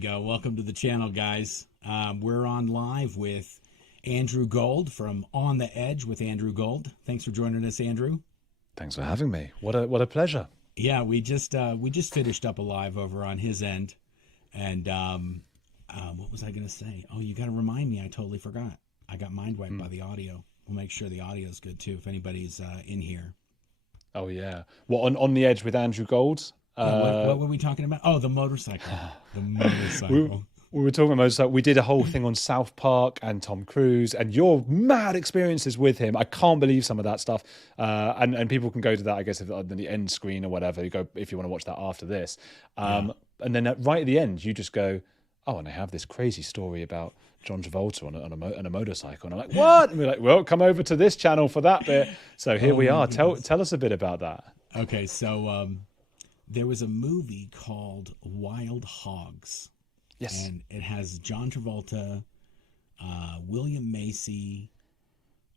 go. Welcome to the channel, guys. We're on live with Andrew Gold from On the Edge with Andrew Gold. Thanks for joining us, Andrew. Thanks for having me. What a pleasure. Yeah, we just finished up a live over on his end, and what was I going to say? Oh, you got to remind me. I totally forgot. I got mind wiped by the audio. We'll make sure the audio is good too if anybody's in here. Oh yeah. What on the Edge with Andrew Gold? What were we talking about? Oh, the motorcycle. The motorcycle. We were talking about motorcycle. We did a whole thing on South Park and Tom Cruise and your mad experiences with him. I can't believe some of that stuff. And people can go to that, I guess, on the end screen or whatever. You go if you want to watch that after this. And then right at the end, you just go, oh, and I have this crazy story about John Travolta on a motorcycle. And I'm like, what? And we're like, well, come over to this channel for that bit. So here we are. Tell us a bit about that. Okay, so there was a movie called Wild Hogs. Yes. And it has John Travolta, William Macy.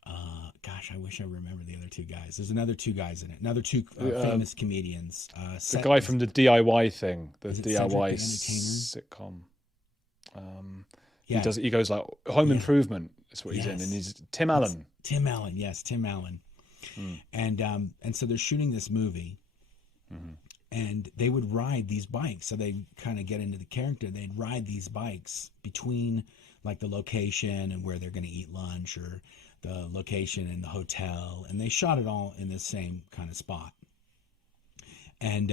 Gosh, I wish I remember the other two guys. There's another two guys in it. Another two famous comedians. The guy from the DIY thing, the DIY sitcom. Yeah. He goes like Home Improvement. That's what he's in, and he's Tim Allen. Tim Allen, yes, Tim Allen. And so they're shooting this movie. And they would ride these bikes. So they kind of get into the character. They'd ride these bikes between like the location and where they're going to eat lunch, or the location and the hotel. And they shot it all in the same kind of spot. And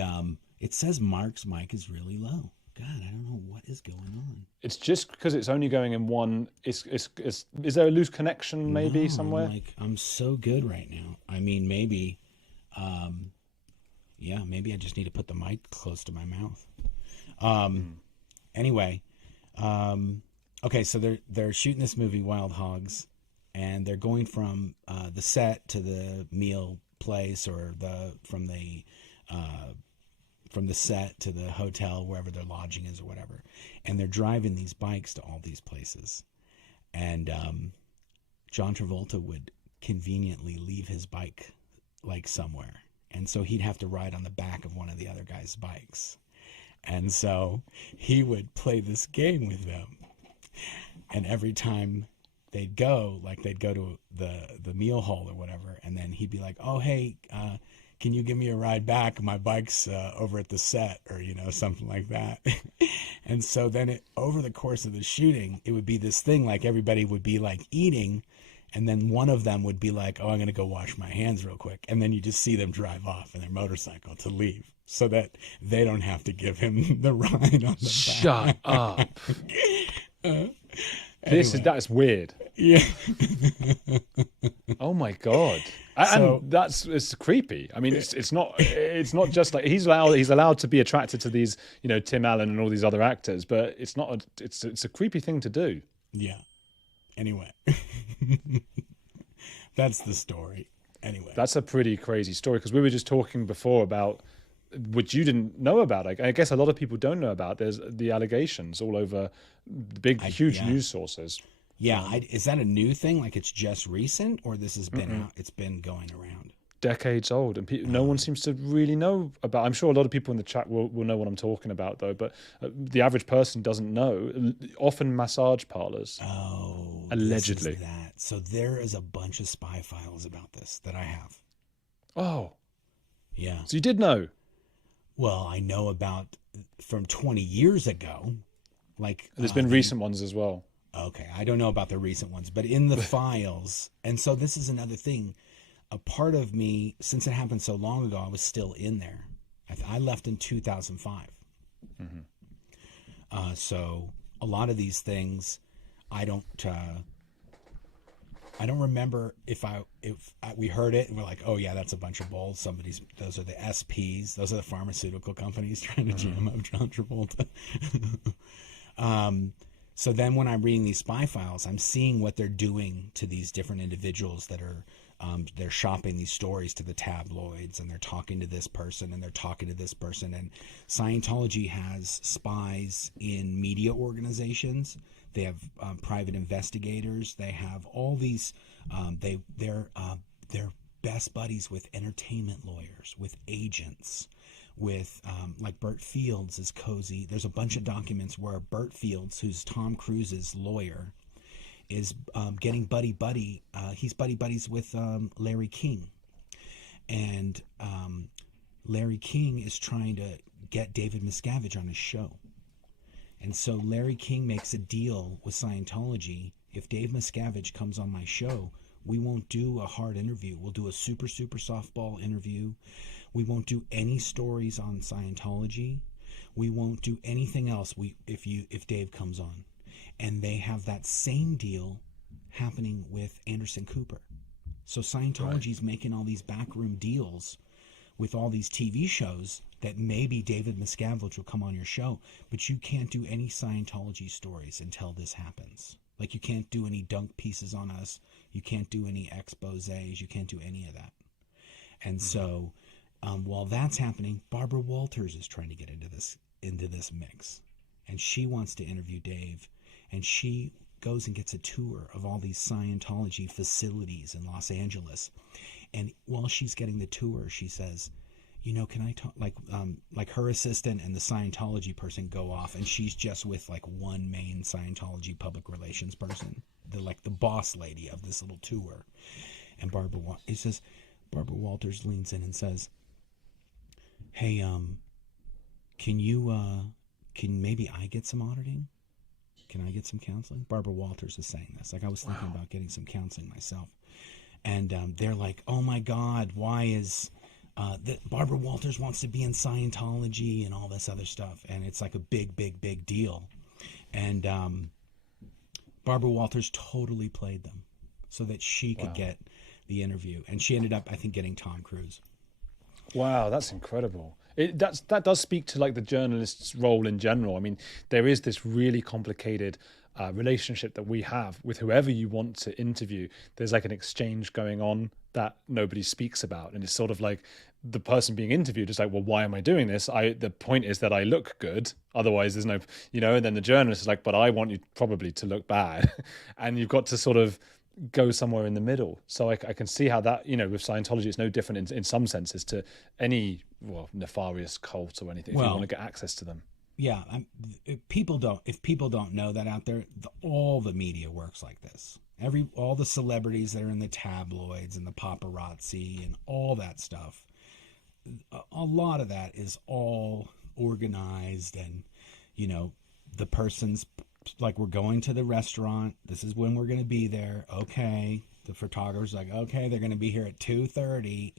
it says Mark's mic is really low. God, I don't know what is going on. It's just because it's only going in one. Is there a loose connection maybe somewhere? I'm so good right now. I mean, maybe. Yeah, maybe I just need to put the mic close to my mouth. Anyway, okay, so they're shooting this movie, Wild Hogs, and they're going from the set to the meal place, or from the set to the hotel, wherever their lodging is or whatever. And they're driving these bikes to all these places. And John Travolta would conveniently leave his bike like somewhere. And so he'd have to ride on the back of one of the other guys' bikes. And so he would play this game with them. And every time they'd go to the meal hall or whatever, and then he'd be like, oh, hey, can you give me a ride back? My bike's over at the set, or, something like that. And so then over the course of the shooting, it would be this thing, like everybody would be like eating, and then one of them would be like, oh, I'm going to go wash my hands real quick. And then you just see them drive off in their motorcycle to leave, so that they don't have to give him the ride on the Shut up. Anyway. That's weird. Yeah. Oh my God. And it's creepy. I mean, it's not just like he's allowed to be attracted to these, Tim Allen and all these other actors, but it's a creepy thing to do. Yeah. Anyway, that's the story. Anyway, that's a pretty crazy story, because we were just talking before about, which you didn't know about. I guess a lot of people don't know about. There's the allegations all over the huge news sources. Yeah, is that a new thing? Like it's just recent, or this has been out? It's been going around. Decades old, and no one seems to really know about. I'm sure a lot of people in the chat will know what I'm talking about, though. But the average person doesn't know. Often massage parlors. Oh, allegedly. This is that. So there is a bunch of spy files about this that I have. Oh, yeah. So you did know? Well, I know about from 20 years ago. Like there's been recent ones as well. Okay, I don't know about the recent ones, but in the files, and so this is another thing. A part of me, since it happened so long ago, I was still in there. I left in 2005. So a lot of these things, I don't remember if we heard it and we're like, oh yeah, that's a bunch of bull. Those are the SPs. Those are the pharmaceutical companies trying to jam up John Travolta. So then when I'm reading these spy files, I'm seeing what they're doing to these different individuals that are, they're shopping these stories to the tabloids, and they're talking to this person and they're talking to this person. And Scientology has spies in media organizations. They have private investigators. They have all these, they're best buddies with entertainment lawyers, with agents, with like Burt Fields is cozy. There's a bunch of documents where Burt Fields, who's Tom Cruise's lawyer, is getting buddy. He's buddies with Larry King, and Larry King is trying to get David Miscavige on his show. And so Larry King makes a deal with Scientology. If Dave Miscavige comes on my show, we won't do a hard interview. We'll do a super softball interview. We won't do any stories on Scientology. We won't do anything else if Dave comes on. And they have that same deal happening with Anderson Cooper. So Scientology's making all these backroom deals with all these TV shows that maybe David Miscavige will come on your show, but you can't do any Scientology stories until this happens. Like, you can't do any dunk pieces on us. You can't do any exposés. You can't do any of that. And so while that's happening, Barbara Walters is trying to get into this mix. And she wants to interview Dave. And she goes and gets a tour of all these Scientology facilities in Los Angeles. And while she's getting the tour, she says, you know, can I talk, like her assistant and the Scientology person go off, and she's just with like one main Scientology public relations person, the boss lady of this little tour. And Barbara Walters leans in and says, hey, can maybe I get some auditing? Can I get some counseling? Barbara Walters is saying this. Like, I was thinking about getting some counseling myself. And they're like, oh my God, why is that Barbara Walters wants to be in Scientology and all this other stuff? And it's like a big deal. And Barbara Walters totally played them so that she could get the interview. And she ended up, I think, getting Tom Cruise. Wow, that's incredible. That does speak to like the journalist's role in general. I mean, there is this really complicated relationship that we have with whoever you want to interview. There's like an exchange going on that nobody speaks about, and it's sort of like the person being interviewed is like, well, why am I doing this? The point is that I look good, otherwise there's no, and then the journalist is like, but I want you probably to look bad. And you've got to sort of go somewhere in the middle. So I can see how that, with Scientology, it's no different in some senses to any nefarious cult or anything, if you want to get access to them. Yeah, if people don't know that out there, all the media works like this. All the celebrities that are in the tabloids and the paparazzi and all that stuff, a lot of that is all organized, and the person's like, we're going to the restaurant, this is when we're going to be there, okay, the photographer's like, okay, they're going to be here at 2:30.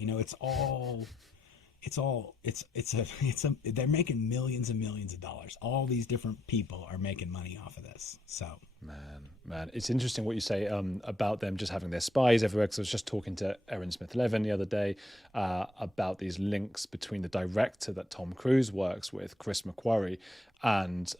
They're making millions and millions of dollars. All these different people are making money off of this. So man, it's interesting what you say about them just having their spies everywhere. Because I was just talking to Erin Smith-Levin the other day about these links between the director that Tom Cruise works with, Chris McQuarrie, and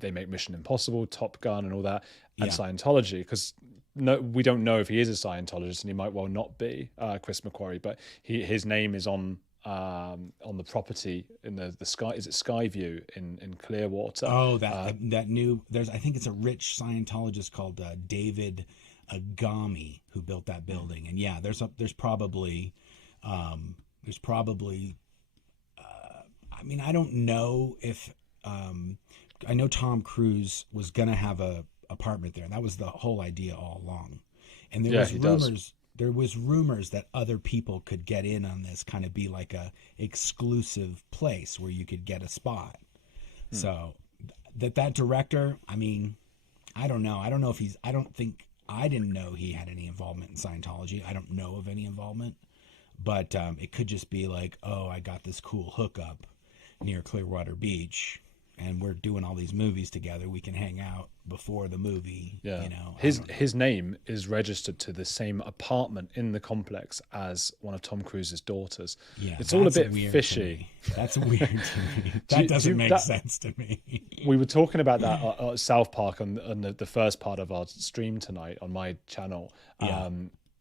they make Mission Impossible, Top Gun, and all that, and Scientology. Because we don't know if he is a Scientologist, and he might well not be, Chris McQuarrie, but his name is on the property in the sky. Is it Skyview in Clearwater? Oh, that new. I think it's a rich Scientologist called David Agami who built that building. And yeah, there's probably. I mean, I don't know if. I know Tom Cruise was gonna have a apartment there. That was the whole idea all along. And there was rumors. There was rumors that other people could get in on this, kind of be like a exclusive place where you could get a spot. So that director, I mean, I don't know. I don't know if I didn't know he had any involvement in Scientology. I don't know of any involvement, but it could just be like, oh, I got this cool hookup near Clearwater Beach, and we're doing all these movies together. We can hang out before the movie. Yeah. His name is registered to the same apartment in the complex as one of Tom Cruise's daughters. Yeah, it's all a bit fishy. That's weird to me. That doesn't make sense to me. We were talking about that at South Park on the first part of our stream tonight on my channel. Yeah.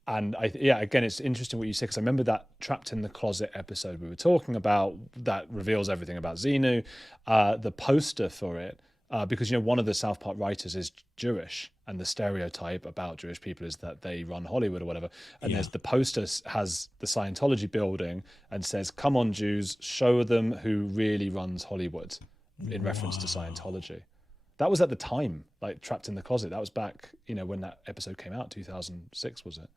And again, it's interesting what you say, because I remember that Trapped in the Closet episode we were talking about that reveals everything about Xenu. The poster for it because, you know, one of the South Park writers is Jewish, and the stereotype about Jewish people is that they run Hollywood or whatever. And there's the poster has the Scientology building and says, "Come on, Jews, show them who really runs Hollywood," in reference to Scientology. That was at the time, like Trapped in the Closet. That was back, you know, when that episode came out, 2006, was it?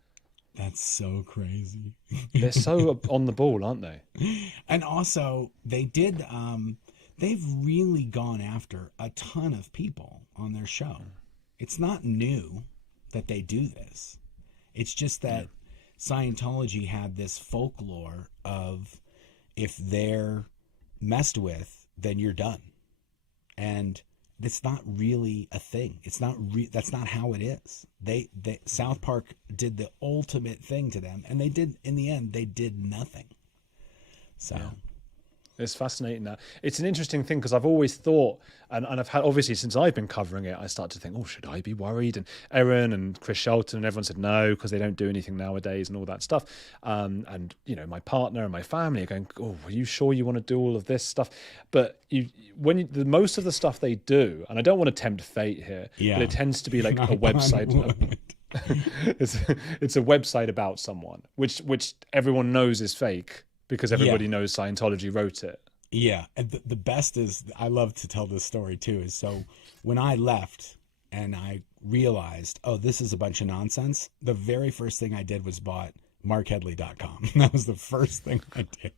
That's so crazy. They're so on the ball, aren't they? And also, they did. They've really gone after a ton of people on their show. It's not new that they do this. It's just that Scientology had this folklore of, if they're messed with, then you're done. And it's not really a thing. It's not. That's not how it is. They South Park did the ultimate thing to them, and they did, in the end, they did nothing. So. Yeah. It's fascinating. That it's an interesting thing, because I've always thought, and I've had, obviously since I've been covering it, I start to think, oh, should I be worried? And Erin and Chris Shelton and everyone said no, because they don't do anything nowadays and all that stuff. And you know, my partner and my family are going, oh, are you sure you want to do all of this stuff? But the most of the stuff they do, and I don't want to tempt fate here, but it tends to be like a website. It's a website about someone, which everyone knows is fake, because everybody knows Scientology wrote it. Yeah. And the best is, I love to tell this story too, is so when I left and I realized, oh, this is a bunch of nonsense, the very first thing I did was bought markheadley.com. That was the first thing I did.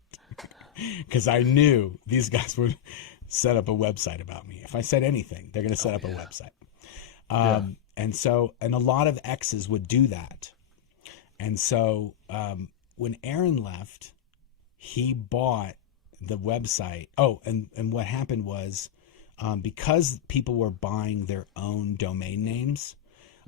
Because I knew these guys would set up a website about me. If I said anything, they're going to set up a website. And a lot of exes would do that. And so when Aaron left, he bought the website. Oh, and what happened was, because people were buying their own domain names,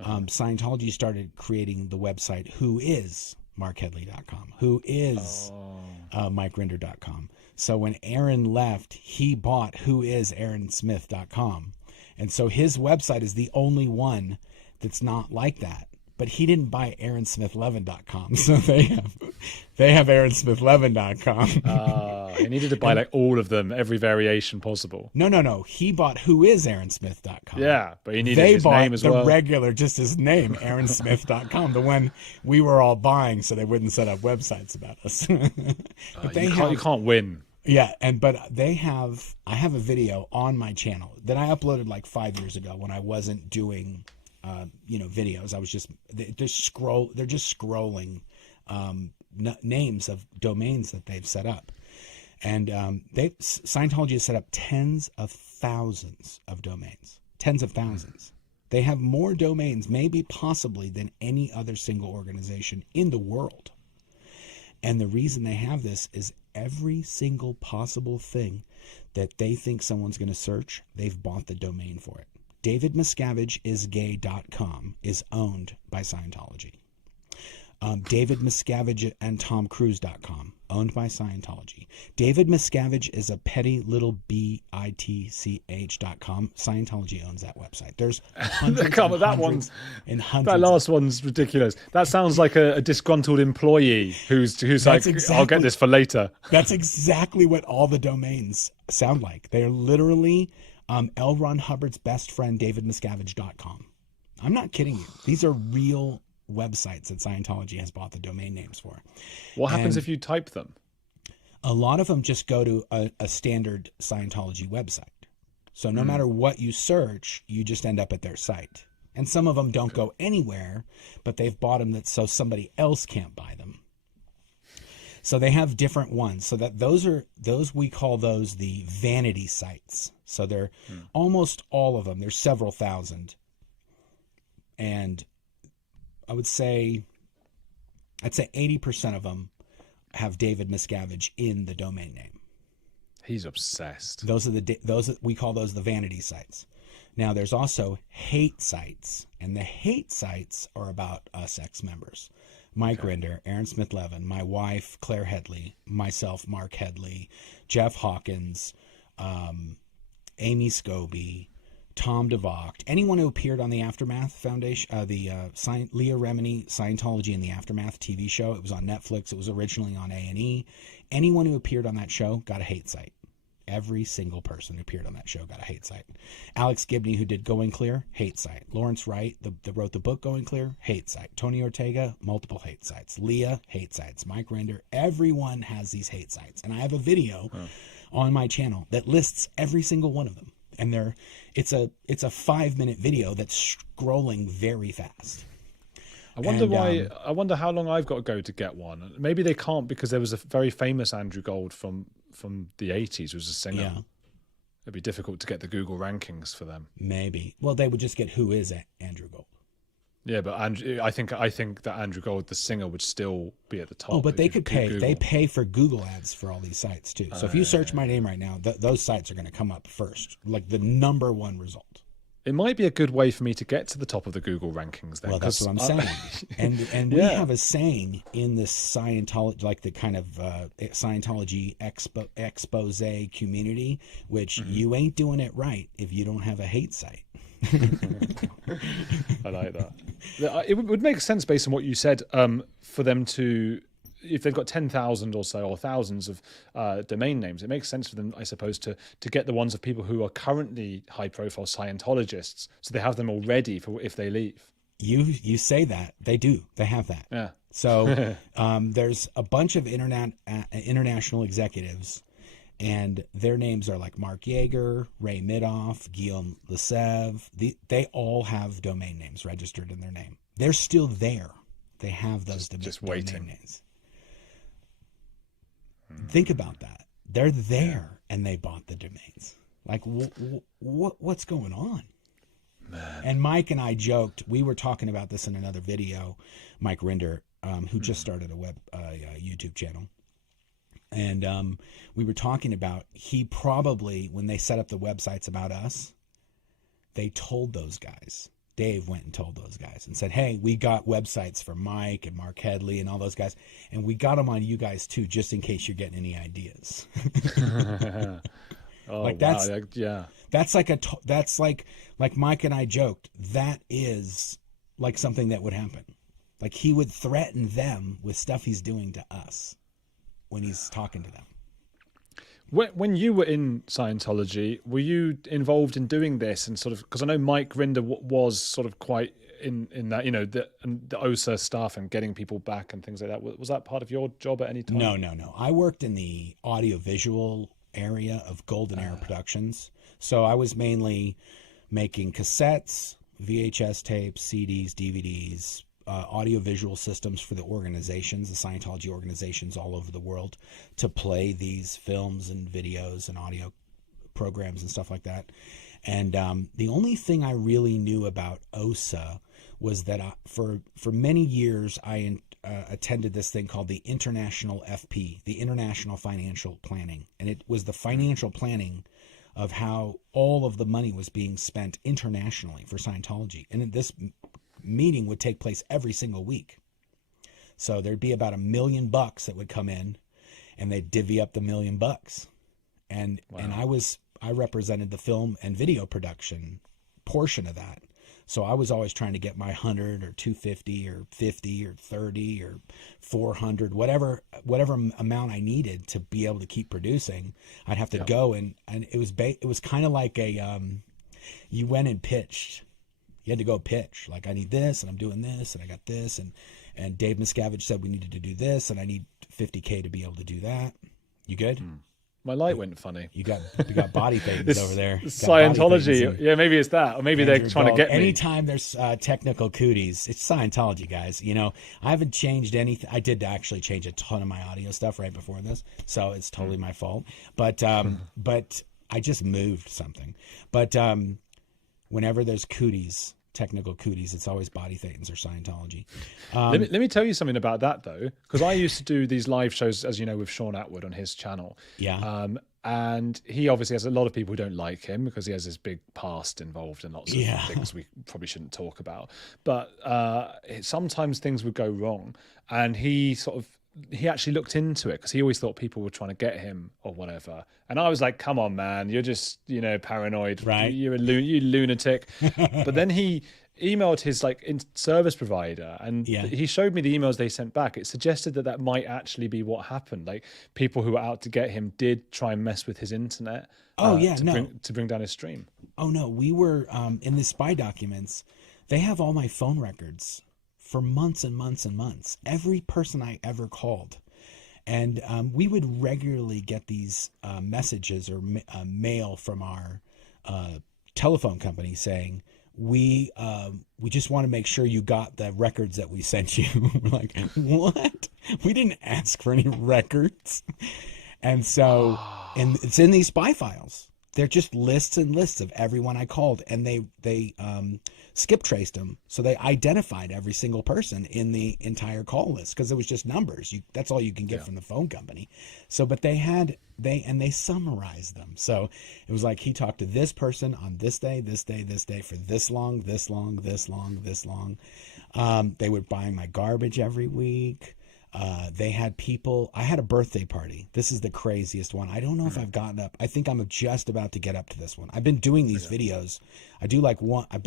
Scientology started creating the website whoismarkheadley.com, whoismikerinder.com. So when Aaron left, he bought whoisaaronsmith.com. And so his website is the only one that's not like that. But he didn't buy aaronsmithlevin.com, so they have aaronsmithlevin.com. He needed to buy like all of them, every variation possible. No. He bought whoisaaronsmith.com. Yeah, but he needed his name as well. They bought the regular, just his name, aaronsmith.com, the one we were all buying, so they wouldn't set up websites about us. But you can't win. Yeah, but I have a video on my channel that I uploaded like 5 years ago when I wasn't doing videos. I was they're just scrolling names of domains that they've set up, and Scientology has set up tens of thousands of domains. They have more domains, maybe possibly, than any other single organization in the world. And the reason they have this is every single possible thing that they think someone's going to search, they've bought the domain for it. DavidMiscavigeisgay.com is owned by Scientology. David Miscavige and TomCruise.com, owned by Scientology. David Miscavige is a petty little bitch.com. Scientology owns that website. There's hundreds that last one's ridiculous. That sounds like a disgruntled employee who's like, I'll get this for later. That's exactly what all the domains sound like. They're literally L. Ron Hubbard's best friend, DavidMiscavige.com. I'm not kidding you. These are real websites that Scientology has bought the domain names for. What happens if you type them? A lot of them just go to a standard Scientology website. So no matter what you search, you just end up at their site. And some of them don't go anywhere, but they've bought them so somebody else can't buy them. So they have different ones. So that those we call those the vanity sites. So they're almost all of them. There's several thousand. And I'd say 80% of them have David Miscavige in the domain name. He's obsessed. We call those the vanity sites. Now there's also hate sites, and the hate sites are about us ex-members. Mike Rinder, Aaron Smith Levin, my wife Claire Headley, myself Mark Headley, Jeff Hawkins, Amy Scobie, Tom DeVocht, anyone who appeared on the Aftermath Foundation, Leah Remini Scientology in the Aftermath TV show. It was on Netflix. It was originally on A&E. Anyone who appeared on that show got a hate site. Every single person who appeared on that show got a hate site. Alex Gibney, who did Going Clear, hate site. Lawrence Wright, that wrote the book Going Clear, hate site. Tony Ortega, multiple hate sites. Leah, hate sites. Mike Rinder, everyone has these hate sites. And I have a video on my channel that lists every single one of them. And it's a 5-minute video that's scrolling very fast. I wonder how long I've got to go to get one. Maybe they can't, because there was a very famous Andrew Gold from the 80s, who was a singer. Yeah. It'd be difficult to get the Google rankings for them. Maybe. Well, they would just get who is Andrew Gold. Yeah, but I think that Andrew Gold, the singer, would still be at the top. Oh, but they could pay. Google. They pay for Google ads for all these sites too. So if you search my name right now, those sites are going to come up first, like the number one result. It might be a good way for me to get to the top of the Google rankings then. Well, that's what I'm saying. And we have a saying in this Scientology, like the kind of Scientology expose community, which you ain't doing it right if you don't have a hate site. I like that. It would make sense based on what you said, for them to, if they've got 10,000 or so, or thousands of domain names, it makes sense for them, I suppose, to get the ones of people who are currently high-profile Scientologists, so they have them all ready for if they leave. You say that. They do. They have that. Yeah. So there's a bunch of international executives, and their names are like Mark Yeager, Ray Midoff, Guillaume Lesèvre. They all have domain names registered in their name. They're still there. They have those just domain waiting. names. Think about that. They're there, and they bought the domains. Like, what's going on? Man. And Mike and I joked. We were talking about this in another video. Mike Rinder, who just started a YouTube channel. And we were talking about, he probably, when they set up the websites about us, they told those guys. Dave went and told those guys and said, hey, we got websites for Mike and Mark Headley and all those guys, and we got them on you guys too, just in case you're getting any ideas. Oh, like wow. That's like Mike and I joked, that is like something that would happen. Like he would threaten them with stuff he's doing to us when he's talking to them. When you were in Scientology, were you involved in doing this? And sort of, because I know Mike Rinder was sort of quite in that, you know, the OSA stuff and getting people back and things like that. Was that part of your job at any time? No. I worked in the audiovisual area of Golden Era Productions. So I was mainly making cassettes, VHS tapes, CDs, DVDs, audiovisual systems for the organizations, the Scientology organizations all over the world, to play these films and videos and audio programs and stuff like that. And the only thing I really knew about OSA was that for many years I attended this thing called the International FP, the International Financial Planning. And it was the financial planning of how all of the money was being spent internationally for Scientology. And this meeting would take place every single week. So there'd be about $1 million that would come in, and they'd divvy up the $1 million. And wow. And I represented the film and video production portion of that. So I was always trying to get my 100 or 250 or 50 or 30 or 400, whatever amount I needed to be able to keep producing. I'd have to go and it was kind of like you went and pitched. You had to go pitch, like, I need this, and I'm doing this, and I got this, and Dave Miscavige said we needed to do this, and I need $50K to be able to do that. You good? My light went funny. You got body things over there. Scientology. Yeah, maybe it's that, or maybe they're trying to get me. Anytime there's technical cooties, it's Scientology, guys. You know, I haven't changed anything. I did actually change a ton of my audio stuff right before this, so it's totally my fault. But I just moved something. But whenever there's cooties, technical cooties, it's always body thetans or Scientology. Let me tell you something about that, though, because I used to do these live shows, as you know, with Sean Atwood on his channel. Yeah. And he obviously has a lot of people who don't like him because he has this big past involved in lots of things we probably shouldn't talk about. But sometimes things would go wrong, and he actually looked into it because he always thought people were trying to get him or whatever. And I was like, come on, man, you're just, paranoid. Right. You're you lunatic. But then he emailed his like service provider, and Yeah. he showed me the emails they sent back. It suggested that that might actually be what happened. Like people who were out to get him did try and mess with his internet. Oh, yeah, to bring down his stream. Oh no, we were in the spy documents. They have all my phone records for months and months and months. Every person I ever called. And we would regularly get these messages or mail from our telephone company saying, we just want to make sure you got the records that we sent you. We're like, what? We didn't ask for any records. And so it's in these spy files. They're just lists and lists of everyone I called, and they skip traced them, so they identified every single person in the entire call list because it was just numbers. That's all you can get from the phone company. So, but they summarized them. So it was like he talked to this person on this day, this day, this day for this long, this long, this long, this long. They would buy my garbage every week. They had people. I had a birthday party. This is the craziest one. I don't know if I've gotten up. I think I'm just about to get up to this one. I've been doing these videos. I do like one. I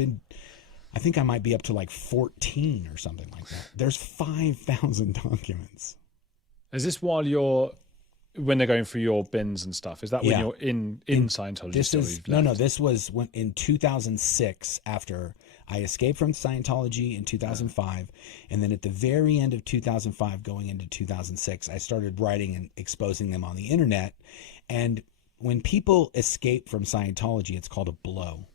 think I might be up to like 14 or something like that. There's 5,000 documents. Is this when they're going through your bins and stuff? Is that when you're in Scientology? This was in 2006, after I escaped from Scientology in 2005. And then at the very end of 2005, going into 2006, I started writing and exposing them on the internet. And when people escape from Scientology, it's called a blow.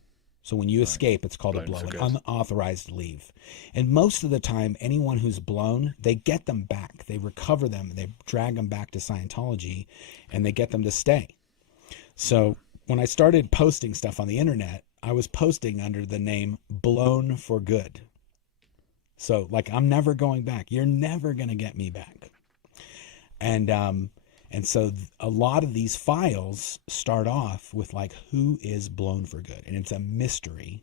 So when you escape, it's called a blow, an unauthorized leave. And most of the time, anyone who's blown, they get them back. They recover them. They drag them back to Scientology, and they get them to stay. So when I started posting stuff on the internet, I was posting under the name Blown for Good. So like, I'm never going back. You're never going to get me back. And so a lot of these files start off with like, who is Blown for Good? And it's a mystery.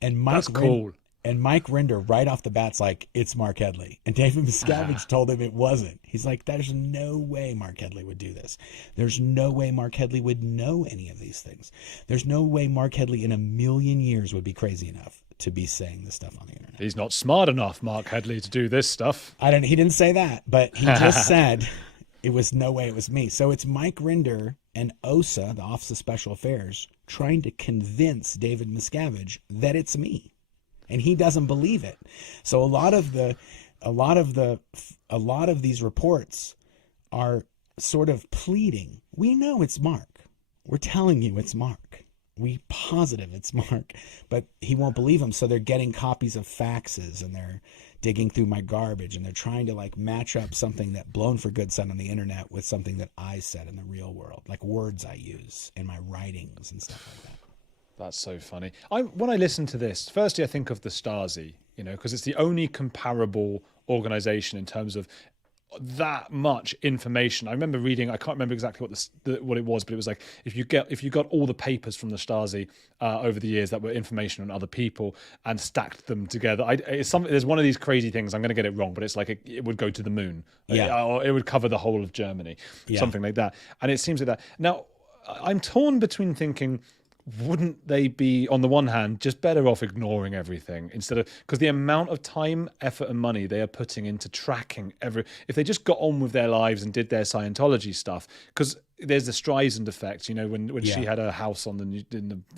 And That's cool. And Mike Rinder right off the bat's like, it's Mark Headley. And David Miscavige told him it wasn't. He's like, there's no way Mark Headley would do this. There's no way Mark Headley would know any of these things. There's no way Mark Headley in a million years would be crazy enough to be saying this stuff on the internet. He's not smart enough, Mark Headley, to do this stuff. He didn't say that, but he just said it was no way it was me. So it's Mike Rinder and OSA, the Office of Special Affairs, trying to convince David Miscavige that it's me. And he doesn't believe it. So a lot of these reports are sort of pleading. We know it's Mark. We're telling you it's Mark. We positive it's Mark, but he won't believe him. So they're getting copies of faxes, and they're digging through my garbage, and they're trying to like match up something that Blown for Good said on the internet with something that I said in the real world, like words I use in my writings and stuff like that. That's so funny. When I listen to this, firstly, I think of the Stasi, because it's the only comparable organization in terms of that much information. I remember reading, I can't remember exactly what it was, but it was like, if you got all the papers from the Stasi over the years that were information on other people and stacked them together, there's one of these crazy things, I'm going to get it wrong, but it's like it would go to the moon. Or it would cover the whole of Germany, something like that. And it seems like that. Now, I'm torn between thinking, wouldn't they be, on the one hand, just better off ignoring everything because the amount of time, effort and money they are putting into tracking if they just got on with their lives and did their Scientology stuff, because there's the Streisand effect, when she had her house in the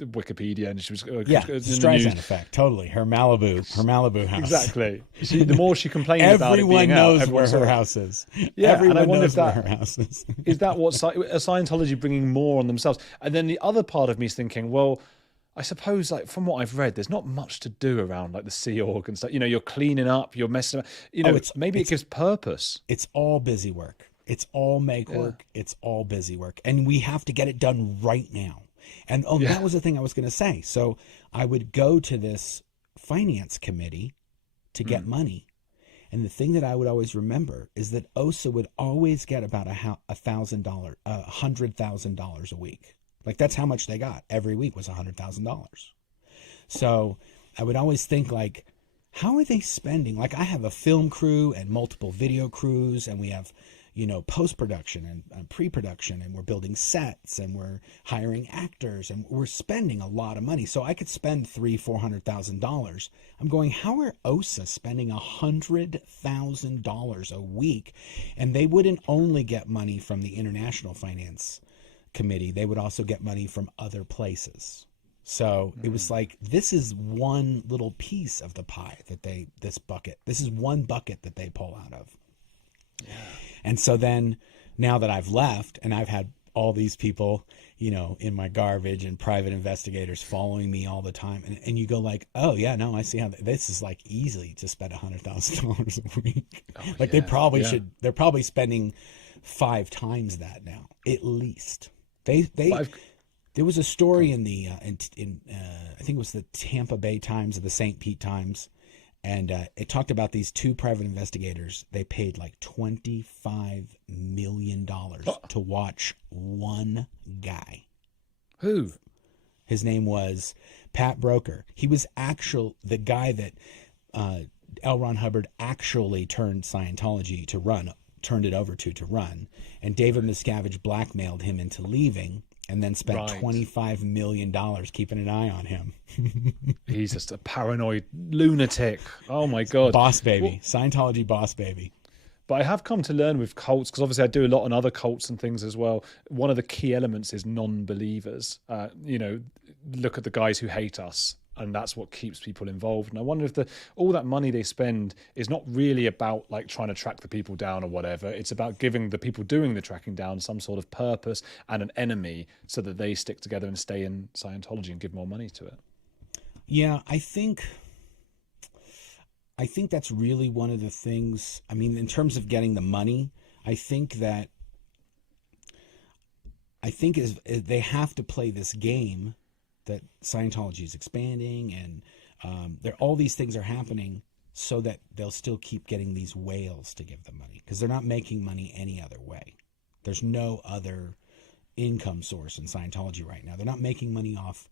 Wikipedia and she was Streisand effect, totally. Her Malibu house, exactly. The more she complained about it being out, everyone knows where her house is. And I wonder if where her house is. Is that what Scientology bringing more on themselves? And then the other part of me is thinking, well, I suppose, like, from what I've read, there's not much to do around like the Sea Org and stuff. You're cleaning up, you're messing up. Maybe it gives purpose. It's all busy work. It's all make work. It's all busy work. And we have to get it done right now. And that was the thing I was going to say. So I would go to this finance committee to get money. And the thing that I would always remember is that OSA would always get about $100,000 a week. Like, that's how much they got every week, was $100,000. So I would always think, like, how are they spending? Like, I have a film crew and multiple video crews, and we have, post-production and pre-production, and we're building sets, and we're hiring actors, and we're spending a lot of money. So I could spend $300,000-$400,000. I'm going, how are OSA spending $100,000 a week? And they wouldn't only get money from the International Finance Committee, they would also get money from other places. So it was like, this is one little piece of the pie that this is one bucket that they pull out of. Yeah. And so then, now that I've left and I've had all these people, in my garbage and private investigators following me all the time, and you go like, oh yeah, no, I see how this is like easily to spend $100,000 a week. Oh, like, they probably should. They're probably spending 5 times that now, at least. There was a story in the I think it was the Tampa Bay Times or the St. Pete Times. And it talked about these 2 private investigators. They paid like $25 million to watch one guy. Who? His name was Pat Broker. He was the guy that L. Ron Hubbard actually turned Scientology turned it over to run. And David Miscavige blackmailed him into leaving, and then spent $25 million keeping an eye on him. He's just a paranoid lunatic. Oh my God. Boss baby. Scientology boss baby. But I have come to learn with cults, because obviously I do a lot on other cults and things as well. One of the key elements is non-believers. Look at the guys who hate us, and that's what keeps people involved. And I wonder if all that money they spend is not really about like trying to track the people down or whatever. It's about giving the people doing the tracking down some sort of purpose and an enemy, so that they stick together and stay in Scientology and give more money to it. Yeah, I think that's really one of the things. I mean, in terms of getting the money, I think is they have to play this game that Scientology is expanding, and all these things are happening so that they'll still keep getting these whales to give them money, because they're not making money any other way. There's no other income source in Scientology right now. They're not making money off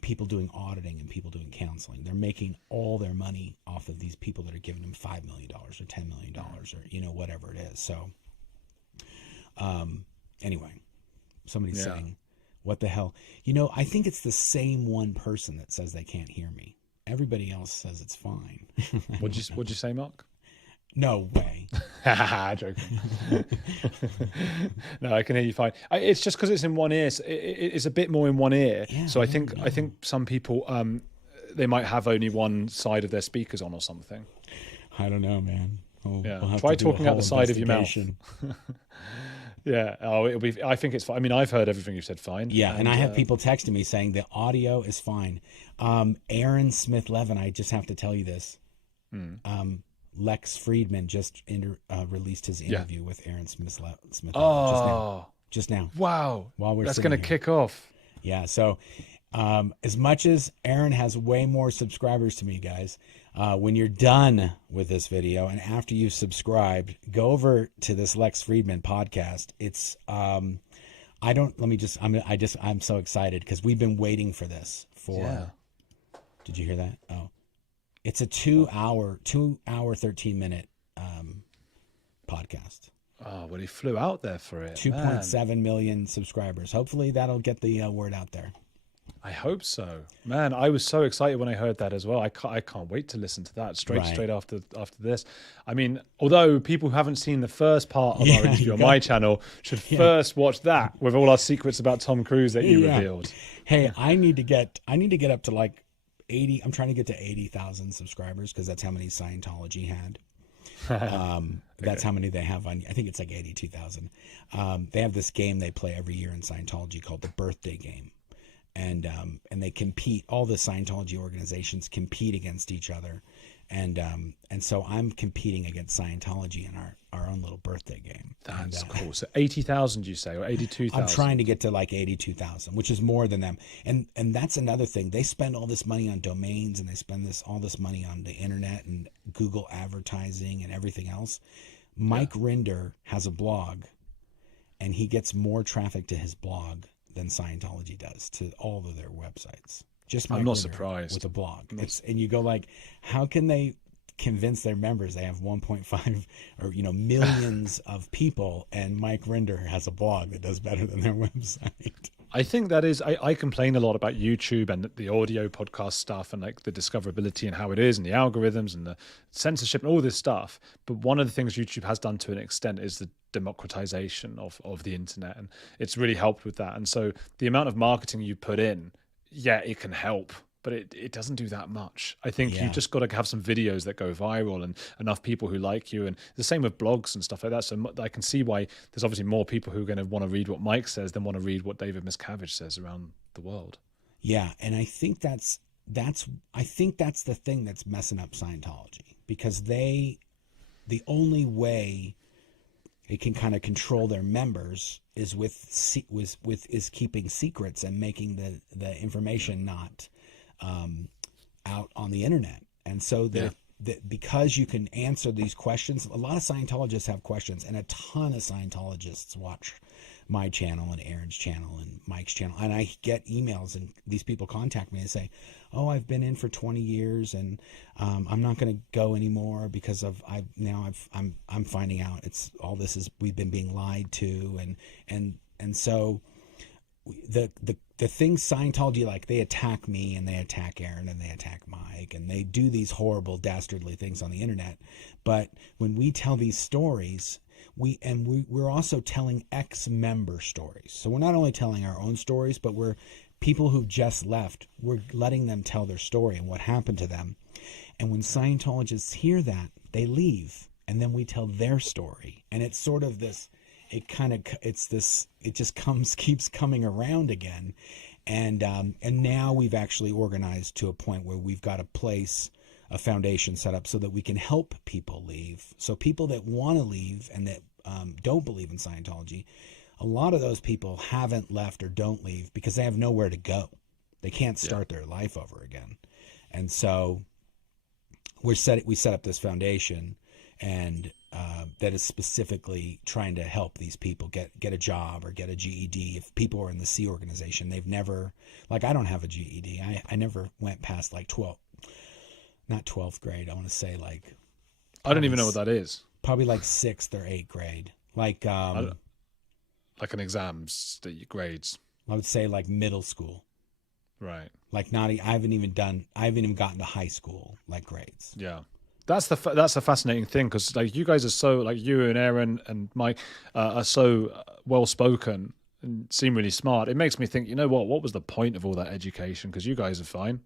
people doing auditing and people doing counseling. They're making all their money off of these people that are giving them $5 million or $10 million or whatever it is. So anyway, somebody's saying, what the hell? I think it's the same one person that says they can't hear me. Everybody else says it's fine. What'd you say, Mark? No way. Joking. No, I can hear you fine. It's just because it's in one ear. It's a bit more in one ear. Yeah, so I think some people they might have only one side of their speakers on or something. I don't know, man. We'll try talking out the side of your mouth. Yeah. Oh, it'll be. I think it's fine. I mean, I've heard everything you've said fine. Yeah, and I have people texting me saying the audio is fine. Aaron Smith Levin, I just have to tell you this. Lex Friedman just released his interview with Aaron Smith Levin just now. Wow. While we're That's going to kick off. Yeah. So, as much as Aaron has way more subscribers to me, guys, when you're done with this video and after you've subscribed, go over to this Lex Friedman podcast. It's I'm so excited because we've been waiting for this Did you hear that? Oh, it's a 2 hour 13-minute podcast. Oh, well, he flew out there for it. 2.7 million subscribers. Hopefully that'll get the word out there. I hope so, man. I was so excited when I heard that as well. I can't wait to listen to that straight after this. I mean, although people who haven't seen the first part of our interview on my channel should first watch that with all our secrets about Tom Cruise that you revealed. Hey, I need to get up to like 80. I'm trying to get to 80,000 subscribers because that's how many Scientology had. That's how many they have on. I think it's like 82,000. They have this game they play every year in Scientology called the Birthday Game. And they compete. All the Scientology organizations compete against each other, and so I'm competing against Scientology in our own little birthday game. That's cool. So 80,000, you say, or 82,000? I'm trying to get to like 82,000, which is more than them. And that's another thing. They spend all this money on domains, and they spend all this money on the internet and Google advertising and everything else. Mike Rinder has a blog, and he gets more traffic to his blog than Scientology does to all of their websites. Just Mike I'm not Rinder surprised with a blog. And you go like, how can they convince their members they have 1.5 or millions of people, and Mike Rinder has a blog that does better than their website. I think that is, I complain a lot about YouTube and the audio podcast stuff and like the discoverability and how it is and the algorithms and the censorship and all this stuff. But one of the things YouTube has done to an extent is the democratization of the internet. And it's really helped with that. And so the amount of marketing you put in, yeah, it can help, but it doesn't do that much. I think you just got to have some videos that go viral and enough people who like you. And the same with blogs and stuff like that. So I can see why there's obviously more people who are going to want to read what Mike says than want to read what David Miscavige says around the world. Yeah, and I think that's the thing that's messing up Scientology, because the only way it can kind of control their members is with keeping secrets and making the information not out on the internet. And so because you can answer these questions, a lot of Scientologists have questions, and a ton of Scientologists watch my channel and Aaron's channel and Mike's channel. And I get emails, and these people contact me and say, oh, I've been in for 20 years and I'm not going to go anymore because I'm finding out we've been being lied to. And so the things Scientology, like, they attack me and they attack Aaron and they attack Mike and they do these horrible, dastardly things on the internet. But when we tell these stories, we're also telling ex-member stories. So we're not only telling our own stories, but we're people who've just left. We're letting them tell their story and what happened to them. And when Scientologists hear that, they leave, and then we tell their story. And it's sort of this. It just keeps coming around again. And now we've actually organized to a point where we've got a foundation set up so that we can help people leave. So people that want to leave and that don't believe in Scientology, a lot of those people haven't left or don't leave because they have nowhere to go. They can't start their life over again. And so we set up this foundation, and that is specifically trying to help these people get a job or get a GED. If people are in the C organization, they've never, like, I don't have a GED. I never went past like 12th grade. I want to say like, I don't even know what that is. Probably like 6th or 8th grade. Like an exams grades. I would say like middle school. Right. Like I haven't even gotten to high school like grades. Yeah. That's a fascinating thing, because like you guys are so, like, you and Aaron and Mike are so well spoken and seem really smart. It makes me think, you know what was the point of all that education? Because you guys are fine.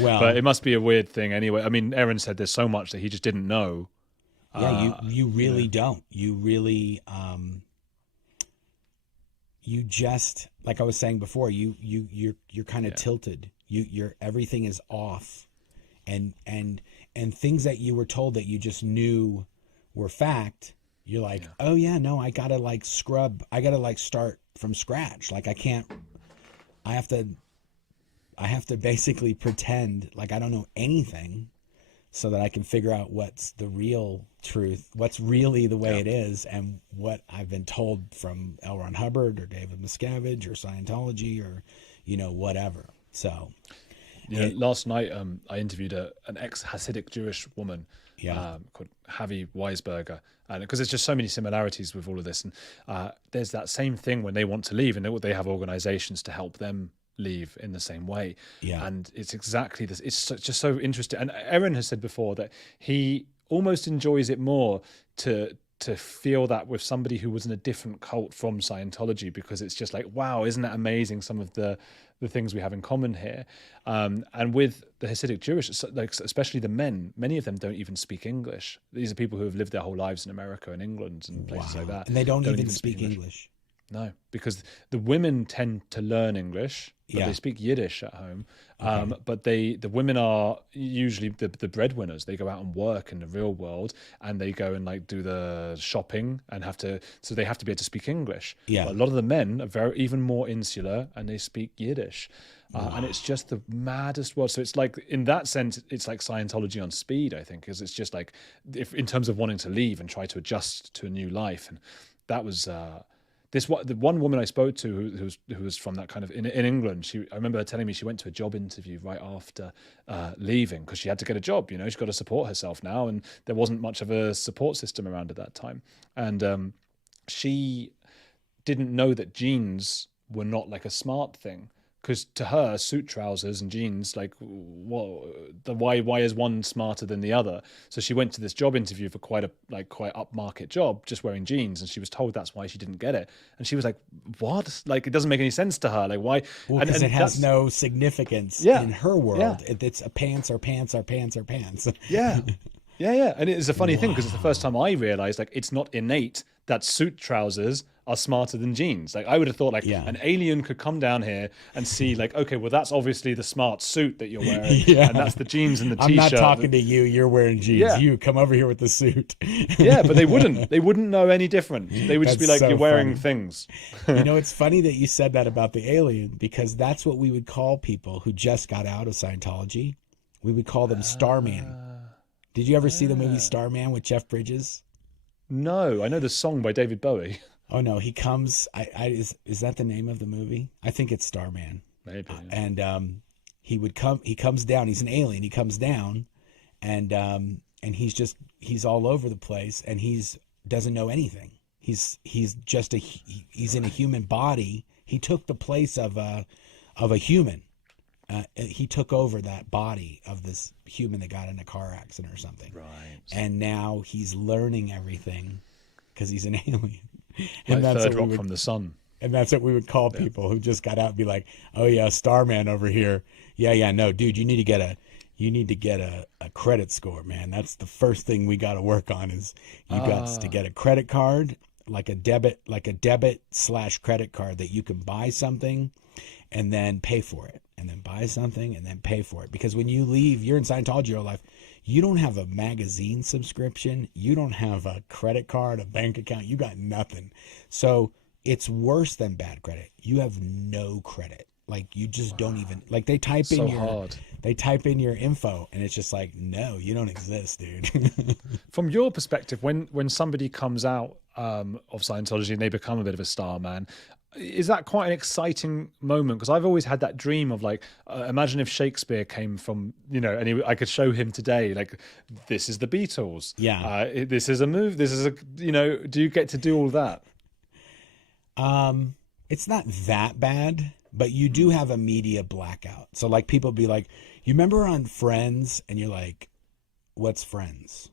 Well, but it must be a weird thing anyway. I mean, Aaron said there's so much that he just didn't know. Yeah, you really don't. You really you just, like I was saying before, you're kind of tilted. You're everything is off, and things that you were told that you just knew were fact, you're like, oh yeah, no, I gotta like start from scratch. Like I have to basically pretend like I don't know anything so that I can figure out what's the real truth, what's really the way it is, and what I've been told from L. Ron Hubbard or David Miscavige or Scientology or, whatever. So... last night I interviewed an ex-Hasidic Jewish woman called Javi Weisberger, and because there's just so many similarities with all of this, and there's that same thing when they want to leave, and they have organizations to help them leave in the same way. And it's exactly this. It's just so interesting. And Aaron has said before that he almost enjoys it more to feel that with somebody who was in a different cult from Scientology, because it's just like, wow, isn't that amazing, some of the things we have in common here. And with the Hasidic Jewish, like especially the men, many of them don't even speak English. These are people who have lived their whole lives in America and England and places like that. And they don't even speak English. No, because the women tend to learn English, but they speak Yiddish at home. But the women are usually the breadwinners. They go out and work in the real world, and they go and like do the shopping and so they have to be able to speak English. But a lot of the men are even more insular, and they speak Yiddish. And it's just the maddest world. So it's like, in that sense, it's like Scientology on speed, I think, because it's just like, if in terms of wanting to leave and try to adjust to a new life. And that was the one woman I spoke to who was from that kind of in England. I remember her telling me she went to a job interview right after leaving because she had to get a job. You know, she's got to support herself now, and there wasn't much of a support system around at that time. And she didn't know that jeans were not like a smart thing. Because to her, suit trousers and jeans, like, why is one smarter than the other? So she went to this job interview for quite upmarket job, just wearing jeans, and she was told that's why she didn't get it. And she was like, "What? Like, it doesn't make any sense to her. Like, why?" Well, because it has no significance in her world. Yeah. It's a pants are pants are pants are pants. Yeah. Yeah. And it's a funny thing because it's the first time I realized like it's not innate that suit trousers are smarter than jeans. Like I would have thought like an alien could come down here and see like, okay, well that's obviously the smart suit that you're wearing. And that's the jeans and the t-shirt. I'm not talking to you, you're wearing jeans. Yeah. You come over here with the suit. Yeah, but they wouldn't know any different. They would just be like, so you're wearing things. You know, it's funny that you said that about the alien because that's what we would call people who just got out of Scientology. We would call them Starman. Did you ever see the movie Starman with Jeff Bridges? No, I know the song by David Bowie. Oh no, he comes. Is that the name of the movie? I think it's Starman. Maybe. And he would come. He comes down. He's an alien. He comes down, and he's all over the place, and doesn't know anything. He's in a human body. He took the place of a human. He took over that body of this human that got in a car accident or something. Right. And now he's learning everything because he's an alien. And that's third rock from the sun. And that's what we would call people who just got out and be like, "Oh yeah, Starman over here. Yeah, no, dude, you need to get a credit score, man. That's the first thing we got to work on is you got to get a credit card, like a debit / credit card that you can buy something and then pay for it. And then buy something and then pay for it. Because when you leave, you're in Scientology your life, you don't have a magazine subscription. You don't have a credit card, a bank account. You got nothing. So it's worse than bad credit. You have no credit. Like you just don't even like they type in your info and it's just like, no, you don't exist, dude. From your perspective, when somebody comes out of Scientology and they become a bit of a star man, is that quite an exciting moment? Because I've always had that dream of like, imagine if Shakespeare came from, you know, and I could show him today, like, this is the Beatles. Yeah. This is a move. This is a, you know, do you get to do all that? It's not that bad, but you do have a media blackout. So like people be like, you remember on Friends? And you're like, what's Friends?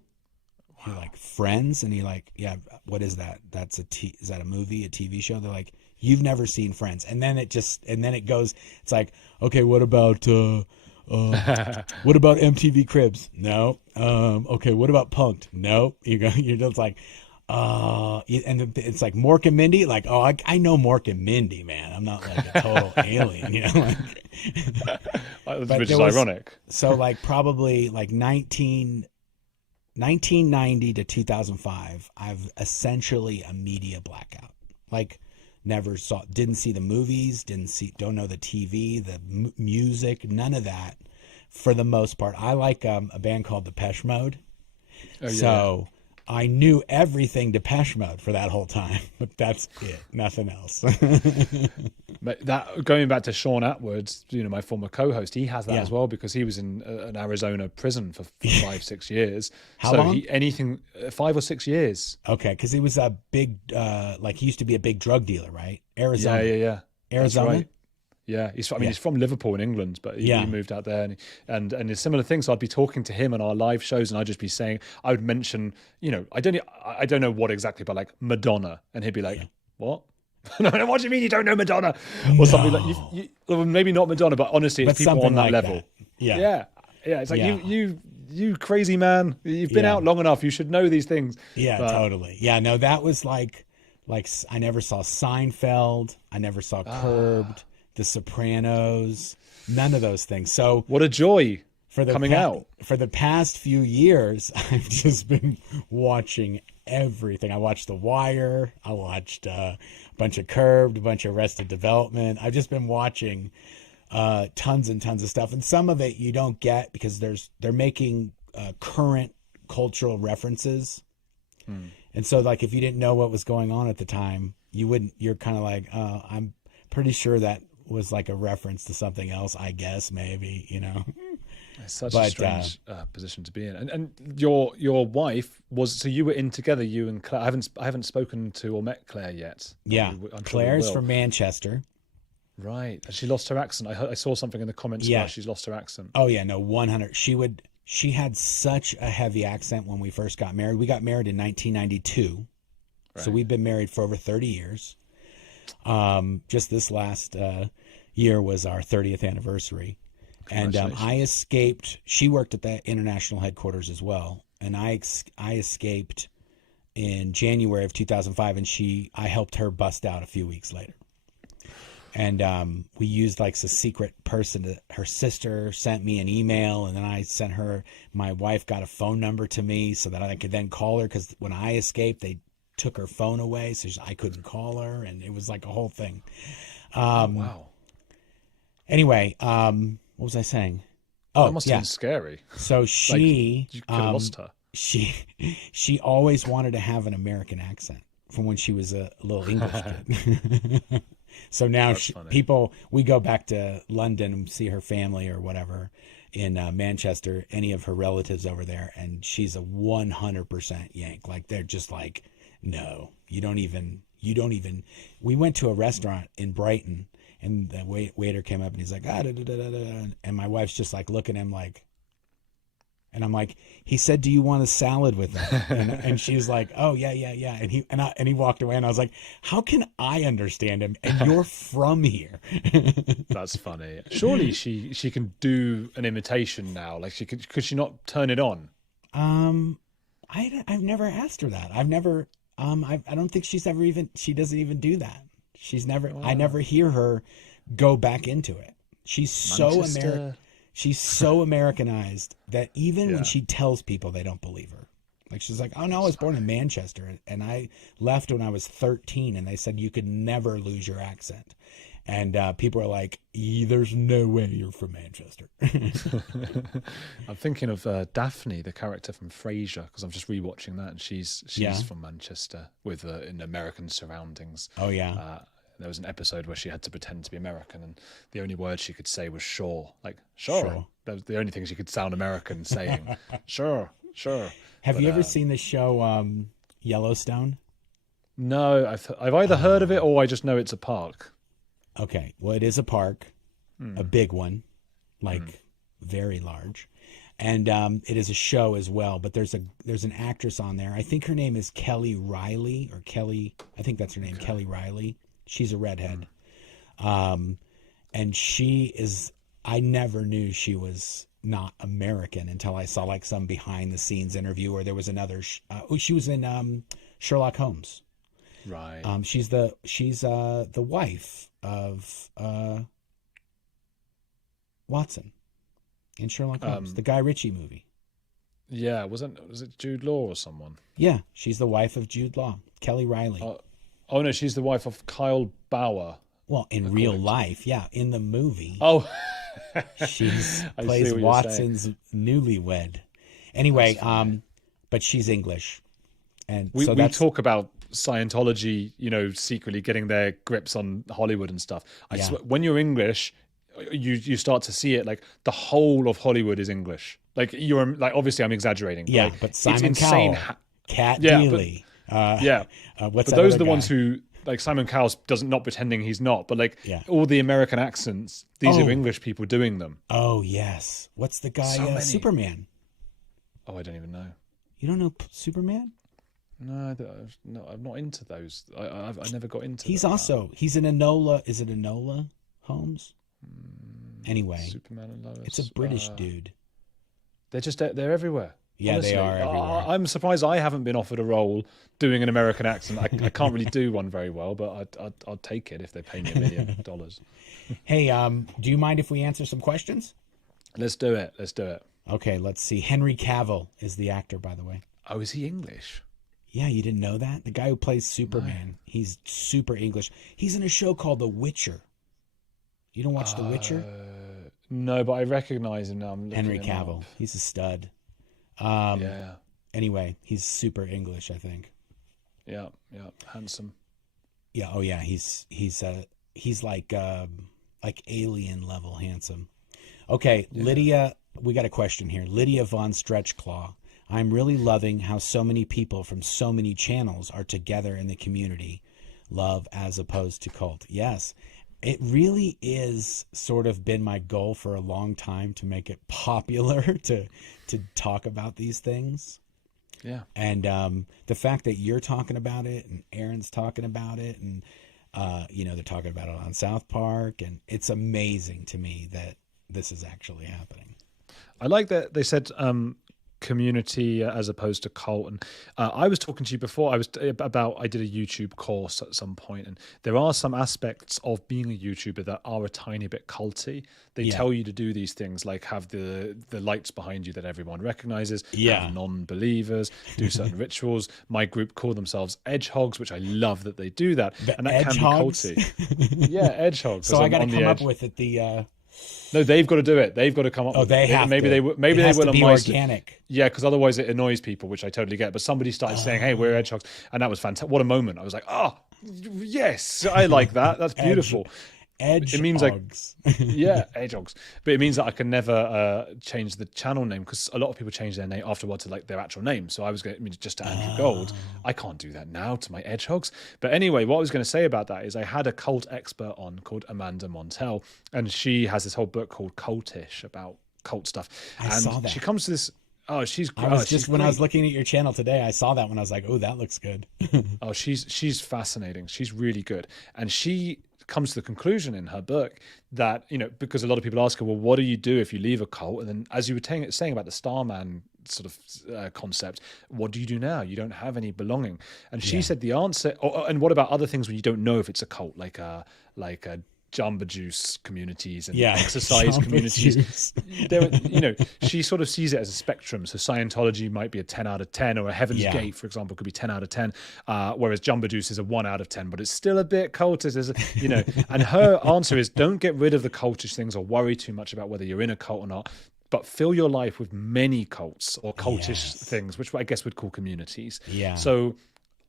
Wow. You're like, Friends? And you're like, yeah, what is that? Is that a movie, a TV show? They're like, you've never seen Friends. And then it goes, it's like, okay, what about MTV Cribs? No. Okay, what about Punk'd? No. You're just like, and it's like Mork and Mindy, like, oh, I know Mork and Mindy, man. I'm not like a total alien, you know. Like, which is ironic. So like probably like 1990 to 2005, I've essentially a media blackout. Like didn't see the movies, don't know the TV, the music, none of that. For the most part, I like a band called Depeche Mode. Oh, yeah. So I knew everything Depeche Mode for that whole time, but that's it, nothing else. But that going back to Sean Atwood, you know, my former co-host, he has that as well because he was in an Arizona prison for 5-6 years. How long? 5 or 6 years. Okay, because he was a big, he used to be a big drug dealer, right? Arizona. Yeah. Arizona. That's right. Yeah, he's from Liverpool in England, but he moved out there, and a similar thing. So I'd be talking to him on our live shows, and I'd just be saying, I would mention, you know, I don't know what exactly, but like Madonna, and he'd be like, what? No, what do you mean you don't know Madonna? Or something like well, maybe not Madonna, but honestly, it's people on that level. That. Yeah. It's like you crazy man, you've been out long enough, you should know these things. Yeah, totally. Yeah, no, that was like I never saw Seinfeld, I never saw Curbed. The Sopranos, none of those things. So what a joy for out. For the past few years, I've just been watching everything. I watched The Wire. I watched a bunch of Curbed, a bunch of Arrested Development. I've just been watching tons and tons of stuff. And some of it you don't get because they're making current cultural references. And so, like, if you didn't know what was going on at the time, you're kind of like, oh, I'm pretty sure that was like a reference to something else, I guess, maybe, you know. It's such a strange position to be in. And your wife was, so you were in together, you and Claire. I haven't spoken to or met Claire yet. Yeah, I'm Claire's sure from Manchester. Right. And she lost her accent. I saw something in the comments about she's lost her accent. Oh yeah, no, 100. She had such a heavy accent when we first got married. We got married in 1992. Right. So we've been married for over 30 years. Just this last year was our 30th anniversary. And I escaped. She worked at the international headquarters as well. And I escaped in January of 2005, and I helped her bust out a few weeks later. And we used like a secret person. Her sister sent me an email, and then I sent her. My wife got a phone number to me so that I could then call her, because when I escaped, they took her phone away, so I couldn't call her, and it was like a whole thing. Wow. Anyway, what was I saying? Oh, that must have been scary. So she, you could have lost her. She always wanted to have an American accent from when she was a little English kid. So now we go back to London and see her family or whatever in Manchester, any of her relatives over there, and she's a 100% Yank. Like, they're just like, no, you don't even. We went to a restaurant in Brighton, and the waiter came up and he's like, and my wife's just like looking at him like, and I'm like, he said, do you want a salad with that? And she was like, oh yeah. And he walked away, and I was like, how can I understand him? And you're from here. That's funny. Surely she can do an imitation now. Like, could she not turn it on? I've never asked her that. I've never, I don't think she doesn't even do that. She's never, I never hear her go back into it. She's so American. She's so Americanized that even when she tells people, they don't believe her. Like, she's like, oh no, I was born in Manchester, and I left when I was 13, and they said you could never lose your accent. And people are like, there's no way you're from Manchester. I'm thinking of Daphne, the character from Frasier, because I'm just rewatching that, and she's from Manchester with in American surroundings. Oh yeah. There was an episode where she had to pretend to be American, and the only word she could say was sure. Like, sure. That was the only thing she could sound American saying. Sure. Have you ever seen the show Yellowstone? No, I've either heard of it or I just know it's a park. Okay, well, it is a park, a big one, like very large. And it is a show as well, but there's an actress on there. I think her name is Kelly Riley, I think that's her name, okay. Kelly Riley. She's a redhead. And I never knew she was not American until I saw like some behind the scenes interview, or there was another, she was in Sherlock Holmes. Right. She's the wife of Watson in Sherlock Holmes, the Guy Ritchie movie. Yeah, was it Jude Law or someone? Yeah, she's the wife of Jude Law, Kelly Riley. Oh no, she's the wife of Kyle Bauer. Well, in real life, yeah. In the movie, she plays Watson's newlywed. Anyway, but she's English, and we talk about Scientology, secretly getting their grips on Hollywood and stuff. I swear, when you're English, you start to see it. Like, the whole of Hollywood is English. Like, you're like, obviously I'm exaggerating. Yeah, but but Simon Cowell, Cat Dealey. But those are the ones who, like, Simon Cowell's not pretending he's not, but like all the American accents, these are English people doing them. Oh yes, what's the guy? Superman. Oh, I don't even know. You don't know Superman? No, I'm not into those. I never got into. He's an Enola. Is it Enola Holmes? Anyway, Superman and Lois. It's a British dude. They're everywhere. Yeah, honestly, they are everywhere. I'm surprised I haven't been offered a role doing an American accent. I can't really do one very well, but I'd take it if they pay me $1 million. Hey, do you mind if we answer some questions? Let's do it. Okay, let's see. Henry Cavill is the actor, by the way. Oh, is he English? Yeah, you didn't know that? The guy who plays Superman. No. He's super English. He's in a show called The Witcher. You don't watch The Witcher? No, but I recognize him now. Henry Cavill. He's a stud. Anyway, he's super English, I think. Yeah, handsome. Yeah. Oh yeah. He's like alien level handsome. Okay, yeah. Lydia, we got a question here. Lydia Von Stretchclaw. I'm really loving how so many people from so many channels are together in the community. Love as opposed to cult. Yes. It really is sort of been my goal for a long time to make it popular to talk about these things. Yeah. And the fact that you're talking about it and Aaron's talking about it and, they're talking about it on South Park. And it's amazing to me that this is actually happening. I like that they said community as opposed to cult. And I was talking to you before. I did a YouTube course at some point, and there are some aspects of being a YouTuber that are a tiny bit culty. They tell you to do these things, like have the lights behind you that everyone recognizes, have non-believers, do certain rituals. My group call themselves edge hogs, which I love that they do that. And that can be culty. Yeah, edge hogs. So I got to come up with it. No, they've got to do it. They've got to come up. Oh, they have. Maybe to. Maybe it has they will to be organic. Yeah, because otherwise it annoys people, which I totally get. But somebody started saying, "Hey, we're hedgehogs," and that was fantastic. What a moment! I was like, "Oh, yes, I like that. That's beautiful." It means hedgehogs. But it means that I can never change the channel name, because a lot of people change their name afterwards to like their actual name. So I was going just to Andrew Gold. I can't do that now to my hedgehogs. But anyway, what I was going to say about that is I had a cult expert on called Amanda Montell, and she has this whole book called Cultish about cult stuff. I saw that. She comes to this. Oh, she's great. When I was looking at your channel today, I saw that one. I was like, oh, that looks good. Oh, she's fascinating. She's really good. And she comes to the conclusion in her book that, because a lot of people ask her, well, what do you do if you leave a cult? And then, as you were saying about the Starman sort of concept, what do you do now? You don't have any belonging. And she said the answer, and what about other things when you don't know if it's a cult, like a Jamba Juice communities and exercise communities. She sort of sees it as a spectrum. So Scientology might be a 10 out of 10, or a Heaven's Gate, for example, could be 10 out of 10, whereas Jamba Juice is a 1 out of 10, but it's still a bit cultist, and her answer is, don't get rid of the cultish things or worry too much about whether you're in a cult or not, but fill your life with many cults or cultish things, which I guess we'd call communities. Yeah. So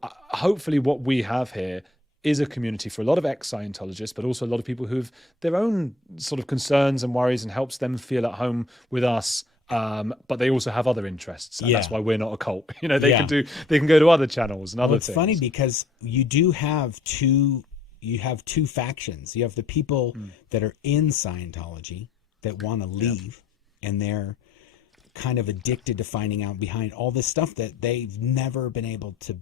hopefully what we have here is a community for a lot of ex-Scientologists, but also a lot of people who have their own sort of concerns and worries, and helps them feel at home with us. But they also have other interests, and that's why we're not a cult. They can go to other channels and other things. It's funny because you have two factions. You have the people that are in Scientology that want to leave, and they're kind of addicted to finding out behind all this stuff that they've never been able to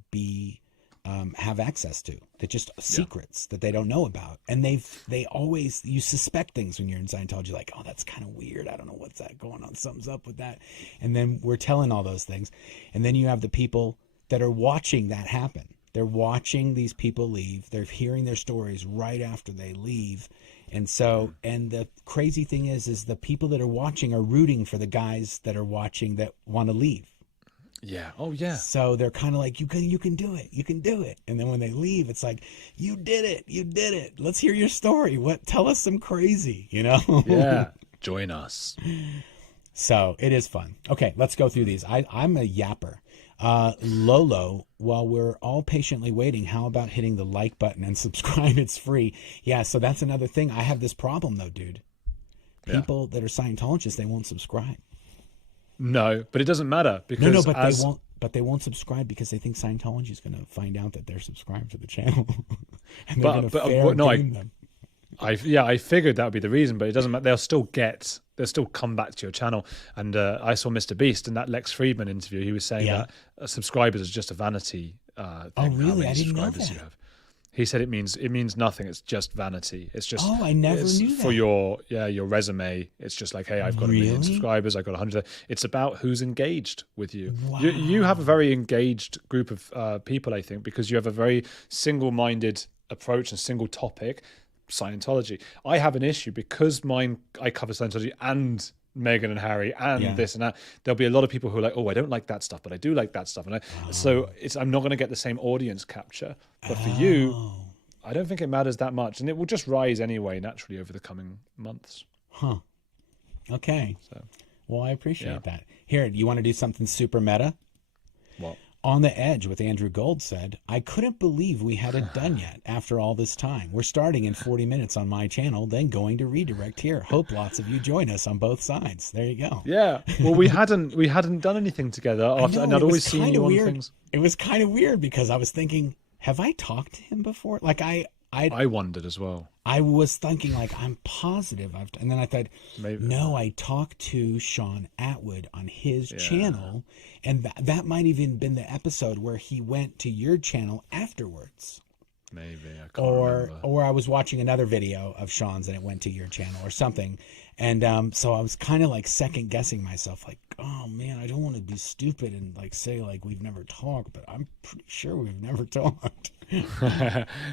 have access to, that just secrets that they don't know about. And you suspect things when you're in Scientology, like, oh, that's kind of weird. I don't know what's that going on. Something's up with that. And then we're telling all those things. And then you have the people that are watching that happen. They're watching these people leave. They're hearing their stories right after they leave. And so, and the crazy thing is the people that are watching are rooting for the guys that are watching that want to leave. Yeah. Oh, yeah. So they're kind of like, you can do it. You can do it. And then when they leave, it's like, you did it. You did it. Let's hear your story. Tell us some crazy, Yeah. Join us. So it is fun. Okay, let's go through these. I'm a yapper. Lolo, while we're all patiently waiting, how about hitting the like button and subscribe? It's free. Yeah. So that's another thing. I have this problem though, dude. People that are Scientologists, they won't subscribe. No, but it doesn't matter because they won't subscribe because they think Scientology is going to find out that they're subscribed to the channel, and they're going to game them. I figured that would be the reason, but it doesn't matter. They'll still come back to your channel. And I saw Mr. Beast in that Lex Friedman interview. He was saying that subscribers is just a vanity thing. Oh, really? I didn't know that. He said it means nothing. It's just vanity. It's just I never knew that. For your resume. It's just like, hey, I've got 1 million subscribers. I've got 100. It's about who's engaged with you. Wow. You have a very engaged group of people, I think, because you have a very single-minded approach and single topic. Scientology. I have an issue because I cover Scientology and Meghan and Harry and this and that. There'll be a lot of people who are like, oh, I don't like that stuff, but I do like that stuff. And so I'm not going to get the same audience capture. But for you, I don't think it matters that much. And it will just rise anyway, naturally, over the coming months. Huh. Okay. So, well, I appreciate that. Here, you want to do something super meta? What? On the Edge with Andrew Gold said, I couldn't believe we hadn't done yet after all this time. We're starting in 40 minutes on my channel, then going to redirect here. Hope lots of you join us on both sides. There you go. Yeah. Well, we hadn't done anything together after, and I'd always seen you on things. It was kind of weird because I was thinking, have I talked to him before? Like I wondered as well. I was thinking, like, I'm positive and then I thought, Maybe. no, I talked to Sean Atwood on his channel, and that might even been the episode where he went to your channel afterwards. Maybe, I can't remember. Or I was watching another video of Sean's and it went to your channel or something. And so I was kind of like second guessing myself, like, oh man, I don't want to be stupid and like say like we've never talked, but I'm pretty sure we've never talked.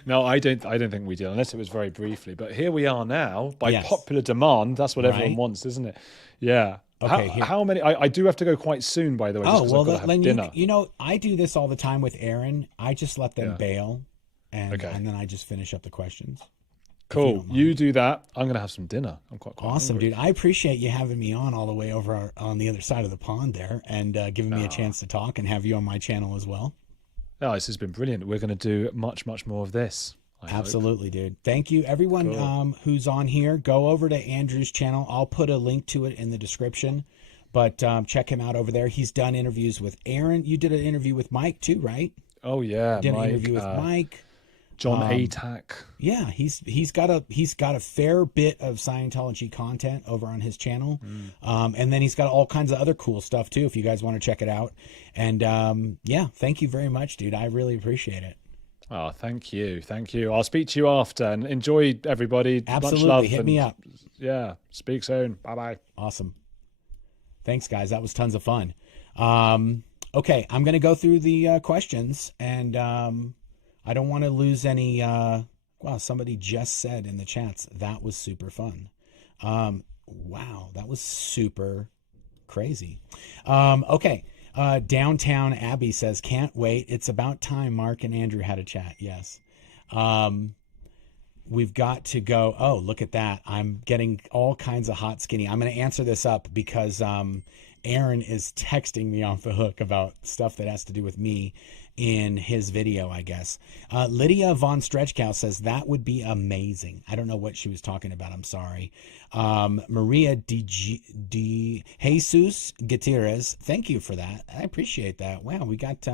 No, I don't think we did, unless it was very briefly. But here we are now, by popular demand. That's what everyone wants, isn't it? Yeah. Okay. How many? I do have to go quite soon, by the way. Oh, well, I've got to have dinner. You know, I do this all the time with Aaron. I just let them bail, and then I just finish up the questions. Cool. You do that. I'm going to have some dinner. I'm quite awesome, hungry. dude. I appreciate you having me on all the way over on the other side of the pond there, and giving me a chance to talk and have you on my channel as well. No, this has been brilliant. We're going to do much, much more of this. Absolutely, dude. Thank you, everyone who's on here. Go over to Andrew's channel. I'll put a link to it in the description, but check him out over there. He's done interviews with Aaron. You did an interview with Mike too, right? Oh yeah, you did an interview with Mike. John Atack. Yeah, he's got a fair bit of Scientology content over on his channel, and then he's got all kinds of other cool stuff too. If you guys want to check it out, and thank you very much, dude. I really appreciate it. Oh, thank you. I'll speak to you after, and enjoy, everybody. Absolutely, much love. Hit me up. Yeah, speak soon. Bye. Awesome. Thanks, guys. That was tons of fun. Okay, I'm gonna go through the questions and. I don't want to lose any. Wow, somebody just said in the chats that was super fun. Wow, that was super crazy. Okay, Downtown Abby says, can't wait. It's about time Mark and Andrew had a chat. Yes. We've got to go. Oh, look at that. I'm getting all kinds of hot skinny. I'm going to answer this up because Aaron is texting me off the hook about stuff that has to do with me in his video, I guess. Lydia Von Stretchcow says that would be amazing. I don't know what she was talking about. I'm sorry. Maria De Jesus Gutierrez, thank you for that. I appreciate that. Wow, we got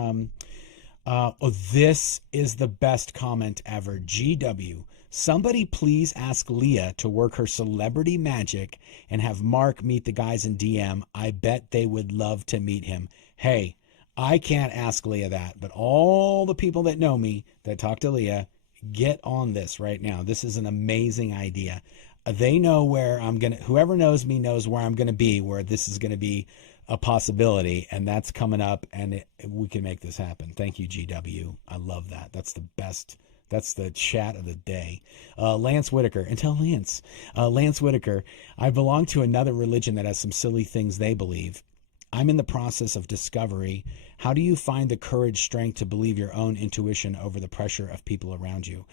this is the best comment ever. GW, somebody please ask Leah to work her celebrity magic and have Mark meet the guys in DM. I bet they would love to meet him. Hey, I can't ask Leah that, but all the people that know me that talk to Leah, get on this right now. This is an amazing idea. They know where I'm going to, whoever knows me knows where I'm going to be, where this is going to be a possibility, and that's coming up, and we can make this happen. Thank you, GW. I love that. That's the best. That's the chat of the day. Lance Whitaker, and tell Lance. Lance Whitaker, I belong to another religion that has some silly things they believe. I'm in the process of discovery. How do you find the courage, strength to believe your own intuition over the pressure of people around you?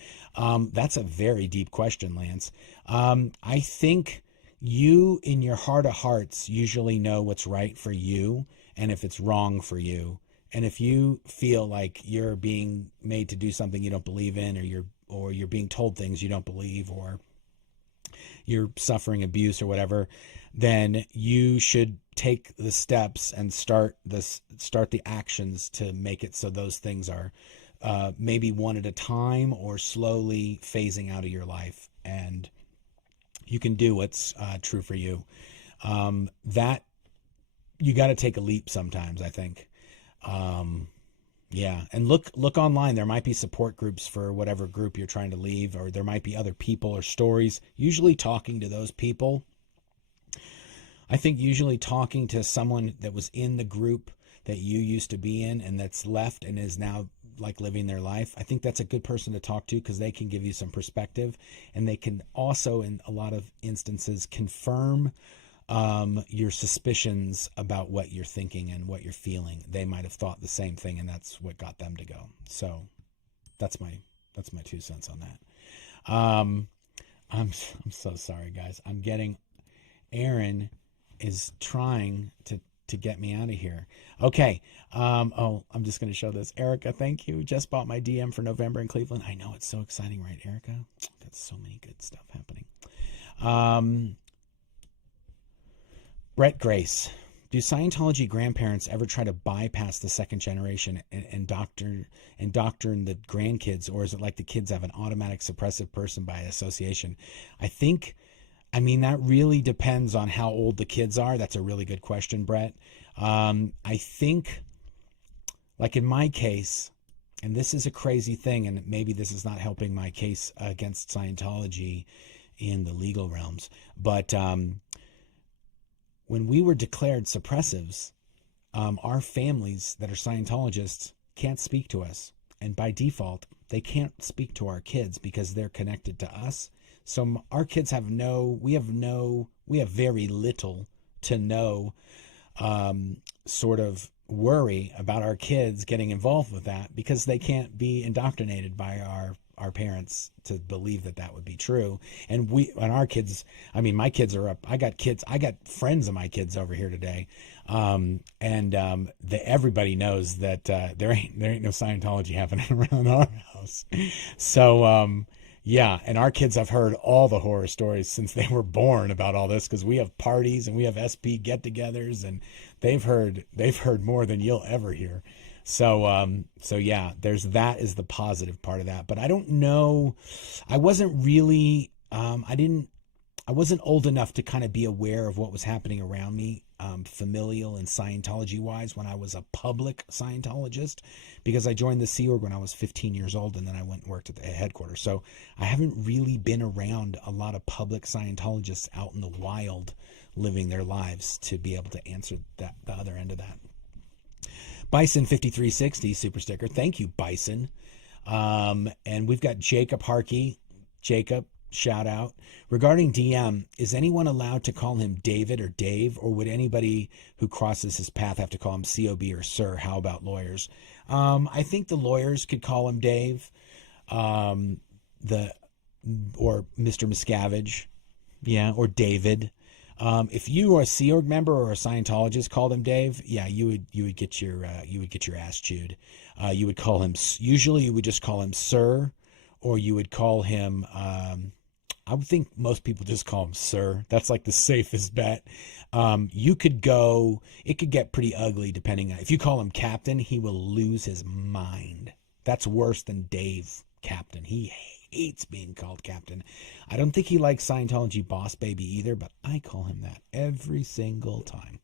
That's a very deep question, Lance. I think you, in your heart of hearts, usually know what's right for you and if it's wrong for you. And if you feel like you're being made to do something you don't believe in, or you're being told things you don't believe, or you're suffering abuse or whatever, then you should take the steps and start the actions to make it so those things are maybe one at a time or slowly phasing out of your life, and you can do what's true for you. That you got to take a leap sometimes, I think. Yeah, and look online. There might be support groups for whatever group you're trying to leave, or there might be other people or stories. Usually talking to those people. I think usually talking to someone that was in the group that you used to be in and that's left and is now like living their life, I think that's a good person to talk to, because they can give you some perspective, and they can also, in a lot of instances, confirm your suspicions about what you're thinking and what you're feeling. They might have thought the same thing, and that's what got them to go. So that's my 2 cents on that. I'm so sorry, guys. Aaron is trying to to get me out of here. Okay. Oh, I'm just going to show this. Erica, thank you. Just bought my DM for November in Cleveland. I know, it's so exciting, right, Erica? Got so many good stuff happening. Brett Grace. Do Scientology grandparents ever try to bypass the second generation and doctrine the grandkids, or is it like the kids have an automatic suppressive person by association? I mean, that really depends on how old the kids are. That's a really good question, Brett. I think, like in my case, and this is a crazy thing, and maybe this is not helping my case against Scientology in the legal realms, but when we were declared suppressives, our families that are Scientologists can't speak to us. And by default, they can't speak to our kids because they're connected to us. So our kids have we have very little to no sort of worry about our kids getting involved with that, because they can't be indoctrinated by our parents to believe that would be true. And our kids, I mean, my kids are up. I got friends of my kids over here today. Everybody knows that there ain't no Scientology happening around our house. So yeah, and our kids have heard all the horror stories since they were born about all this, because we have parties and we have SP get-togethers, and they've heard more than you'll ever hear. So yeah, that is the positive part of that. But I don't know. I wasn't really, I wasn't old enough to kind of be aware of what was happening around me, familial and Scientology wise, when I was a public Scientologist, because I joined the Sea Org when I was 15 years old, and then I went and worked at the headquarters. So I haven't really been around a lot of public Scientologists out in the wild living their lives to be able to answer the other end of that. Bison 5360 super sticker. Thank you, Bison. And we've got Jacob Harkey. Jacob, shout out. Regarding DM, is anyone allowed to call him David or Dave, or would anybody who crosses his path have to call him COB or Sir? How about lawyers? I think the lawyers could call him Dave, or Mr. Miscavige, yeah, or David. If you are a Sea Org member or a Scientologist called him Dave, yeah, you would get your ass chewed. You would call him, usually you would just call him Sir, or you would call him, I would think most people just call him Sir. That's like the safest bet. It could get pretty ugly depending on, if you call him Captain, he will lose his mind. That's worse than Dave Captain. He hates being called Captain. I don't think he likes Scientology Boss Baby either, but I call him that every single time.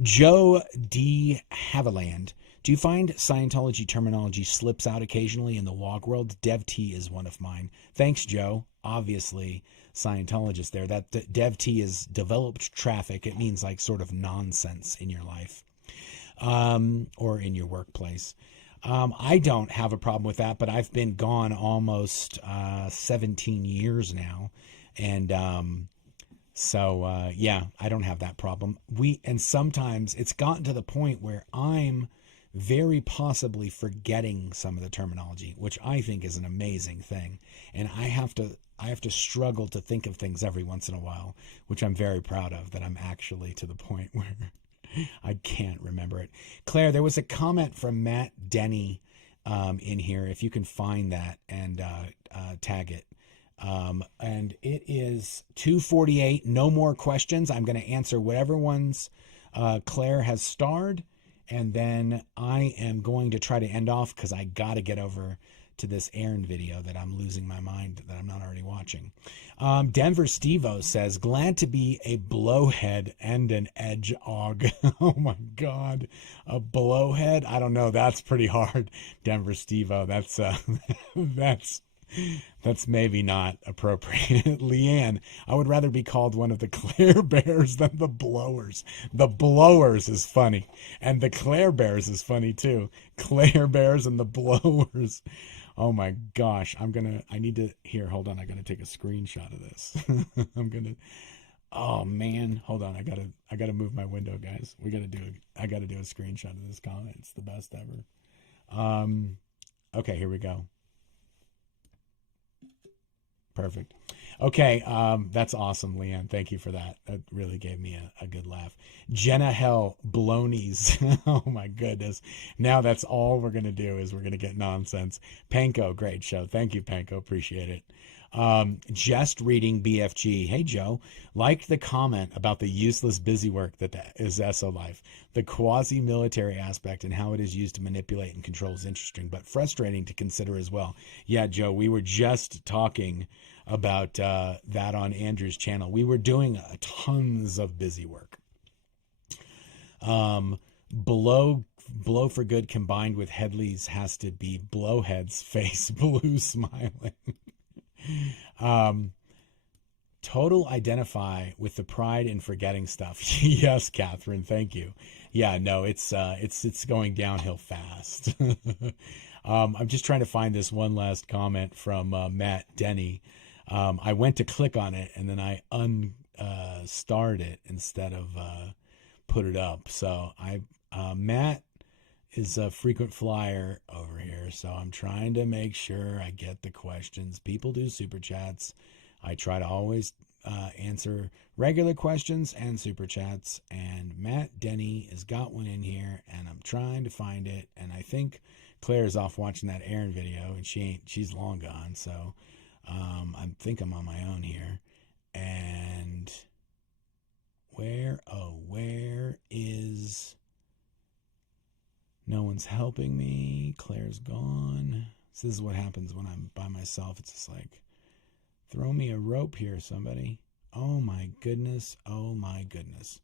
Joe D. Haviland. Do you find Scientology terminology slips out occasionally in the WOG world? Dev T is one of mine. Thanks, Joe. Obviously, Scientologist there. That Dev T is developed traffic. It means like sort of nonsense in your life, or in your workplace. I don't have a problem with that, but I've been gone almost 17 years now. And so yeah, I don't have that problem. And sometimes it's gotten to the point where I'm very possibly forgetting some of the terminology, which I think is an amazing thing. And I have to struggle to think of things every once in a while, which I'm very proud of, that I'm actually to the point where I can't remember it. Claire, there was a comment from Matt Denny in here, if you can find that and tag it. And it is 2:48. No more questions. I'm going to answer whatever ones Claire has starred, and then I am going to try to end off because I got to get over to this Aaron video that I'm losing my mind that I'm not already watching. Denver Stevo says, glad to be a blowhead and an edge og. Oh my God, a blowhead? I don't know. That's pretty hard, Denver Stevo. That's maybe not appropriate. Leanne, I would rather be called one of the Claire Bears than the Blowers. The Blowers is funny, and the Claire Bears is funny too. Claire Bears and the Blowers. Oh my gosh, hold on, I gotta take a screenshot of this. Oh man, hold on, I gotta move my window, guys. I gotta do a screenshot of this comment. It's the best ever. Okay, here we go. Perfect. Okay, that's awesome, Leanne. Thank you for that. That really gave me a good laugh. Jenna Hell, Blonies. Oh my goodness. Now that's all we're going to do is we're going to get nonsense. Panko, great show. Thank you, Panko. Appreciate it. Just reading BFG. Hey, Joe. Liked the comment about the useless busy work that is SO life. The quasi-military aspect and how it is used to manipulate and control is interesting, but frustrating to consider as well. Yeah, Joe, we were just talking about that on Andrew's channel. We were doing tons of busy work. Blow for good combined with Headley's has to be Blowhead's face blue smiling. Total identify with the pride in forgetting stuff. Yes, Catherine, thank you. Yeah, no, it's going downhill fast. I'm just trying to find this one last comment from Matt Denny. I went to click on it and then I unstarred it instead of put it up. So Matt is a frequent flyer over here, so I'm trying to make sure I get the questions. People do super chats. I try to always answer regular questions and super chats, and Matt Denny has got one in here, and I'm trying to find it, and I think Claire's off watching that Aaron video, and she's long gone, so I think I'm on my own here. And where is... No one's helping me. Claire's gone. This is what happens when I'm by myself. It's just like, throw me a rope here, somebody. Oh my goodness. Oh my goodness.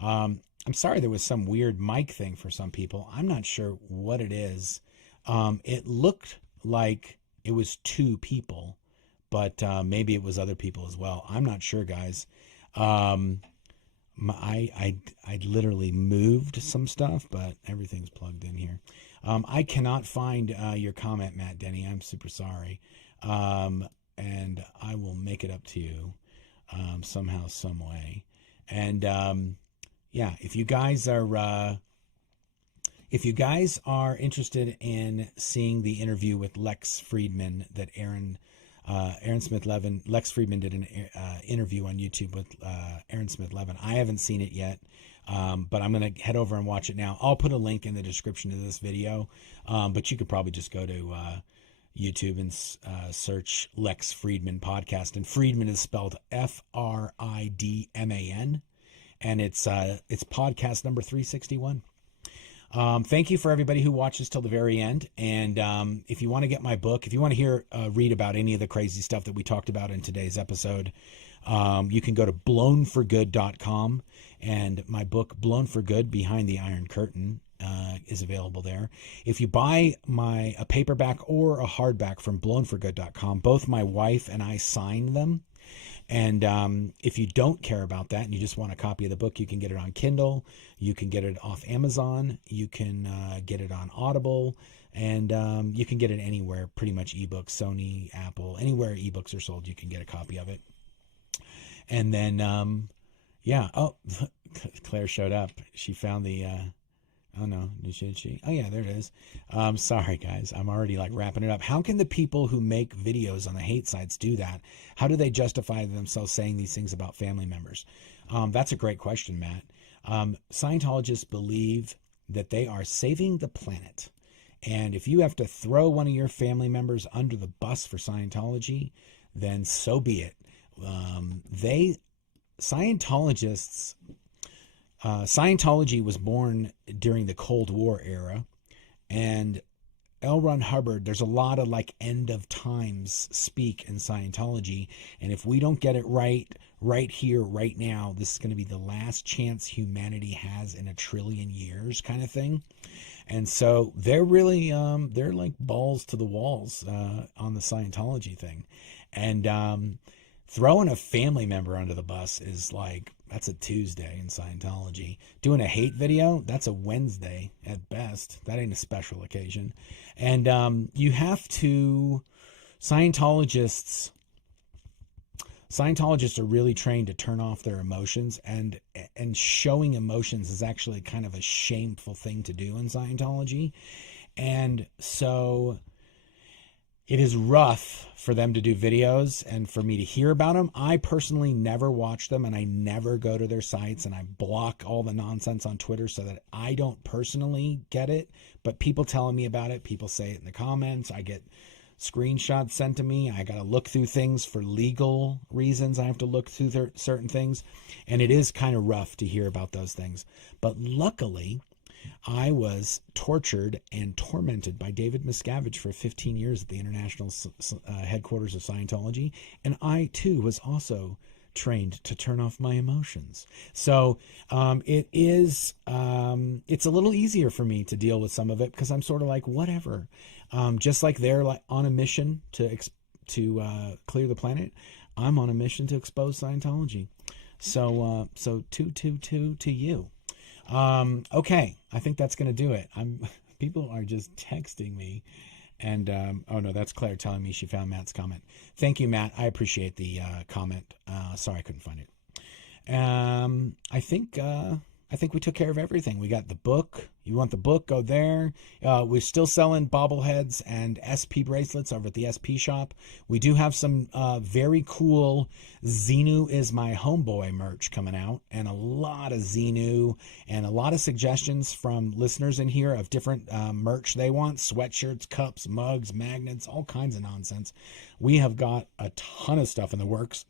I'm sorry there was some weird mic thing for some people. I'm not sure what it is. It looked like it was two people, but maybe it was other people as well. I'm not sure, guys. I literally moved some stuff, but everything's plugged in here. I cannot find your comment, Matt Denny. I'm super sorry. And I will make it up to you somehow, some way. And yeah, if you guys are interested in seeing the interview with Lex Friedman that Aaron Smith-Levin, Lex Friedman did an interview on YouTube with Aaron Smith-Levin. I haven't seen it yet, but I'm going to head over and watch it now. I'll put a link in the description of this video, but you could probably just go to YouTube and search Lex Friedman podcast. And Friedman is spelled F-R-I-D-M-A-N, and it's podcast number 361. Thank you for everybody who watches till the very end. And if you want to get my book, if you want to read about any of the crazy stuff that we talked about in today's episode, you can go to blownforgood.com, and my book, Blown for Good, Behind the Iron Curtain, is available there. If you buy a paperback or a hardback from blownforgood.com, both my wife and I signed them. And if you don't care about that and you just want a copy of the book, you can get it on Kindle. You can get it off Amazon. You can get it on Audible. And you can get it anywhere, pretty much ebooks, Sony, Apple, anywhere ebooks are sold, you can get a copy of it. And then, yeah. Oh, Claire showed up. She found the... Oh, no. Did she? Oh, yeah, there it is. Sorry, guys. I'm already like wrapping it up. How can the people who make videos on the hate sites do that? How do they justify themselves saying these things about family members? That's a great question, Matt. Scientologists believe that they are saving the planet. And if you have to throw one of your family members under the bus for Scientology, then so be it. Scientology was born during the Cold War era, and L. Ron Hubbard, there's a lot of like end of times speak in Scientology, and if we don't get it right here, right now, this is going to be the last chance humanity has in 1 trillion years kind of thing. And so they're really, they're like balls to the walls on the Scientology thing. And throwing a family member under the bus is like, that's a Tuesday in Scientology. Doing a hate video, that's a Wednesday at best. That ain't a special occasion. And you have to, Scientologists are really trained to turn off their emotions, and showing emotions is actually kind of a shameful thing to do in Scientology. And so it is rough for them to do videos and for me to hear about them. I personally never watch them, and I never go to their sites, and I block all the nonsense on Twitter so that I don't personally get it. But people telling me about it, people say it in the comments. I get screenshots sent to me. I got to look through things for legal reasons. I have to look through certain things, and it is kind of rough to hear about those things. But luckily, I was tortured and tormented by David Miscavige for 15 years at the international headquarters of Scientology. And I, too, was also trained to turn off my emotions. So it's a little easier for me to deal with some of it because I'm sort of like, whatever. Just like they're like on a mission to clear the planet, I'm on a mission to expose Scientology. So to you. Okay, I think that's going to do it. People are just texting me, and oh no, that's Claire telling me she found Matt's comment. Thank you, Matt. I appreciate the comment. Sorry I couldn't find it. I think we took care of everything. We got the book. You want the book? Go there. We're still selling bobbleheads and SP bracelets over at the SP shop. We do have some very cool Xenu is my homeboy merch coming out, and a lot of Xenu and a lot of suggestions from listeners in here of different merch they want: sweatshirts, cups, mugs, magnets, all kinds of nonsense. We have got a ton of stuff in the works.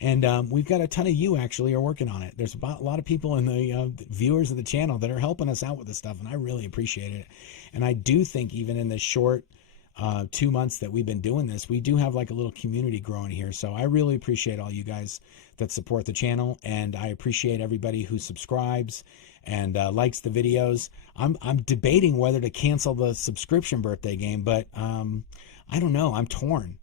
And we've got a ton of you actually are working on it. There's a lot of people in the viewers of the channel that are helping us out with this stuff, and I really appreciate it. And I do think even in the short 2 months that we've been doing this, we do have like a little community growing here. So I really appreciate all you guys that support the channel, and I appreciate everybody who subscribes and likes the videos. I'm debating whether to cancel the subscription birthday game, but I don't know. I'm torn.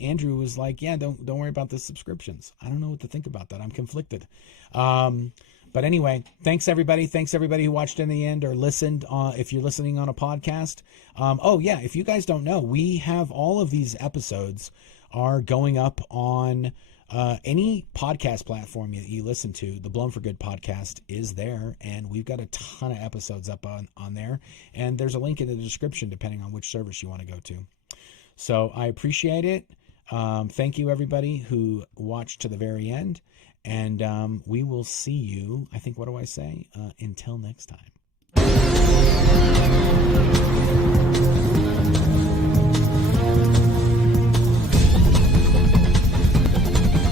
Andrew was like, yeah, don't worry about the subscriptions. I don't know what to think about that. I'm conflicted. But anyway, thanks everybody. Thanks everybody who watched in the end or listened if you're listening on a podcast. Oh yeah, if you guys don't know, we have all of these episodes are going up on any podcast platform that you listen to. The Blown for Good podcast is there, and we've got a ton of episodes up on there. And there's a link in the description depending on which service you want to go to. So I appreciate it. Thank you, everybody who watched to the very end. And we will see you, I think, what do I say? Until next time.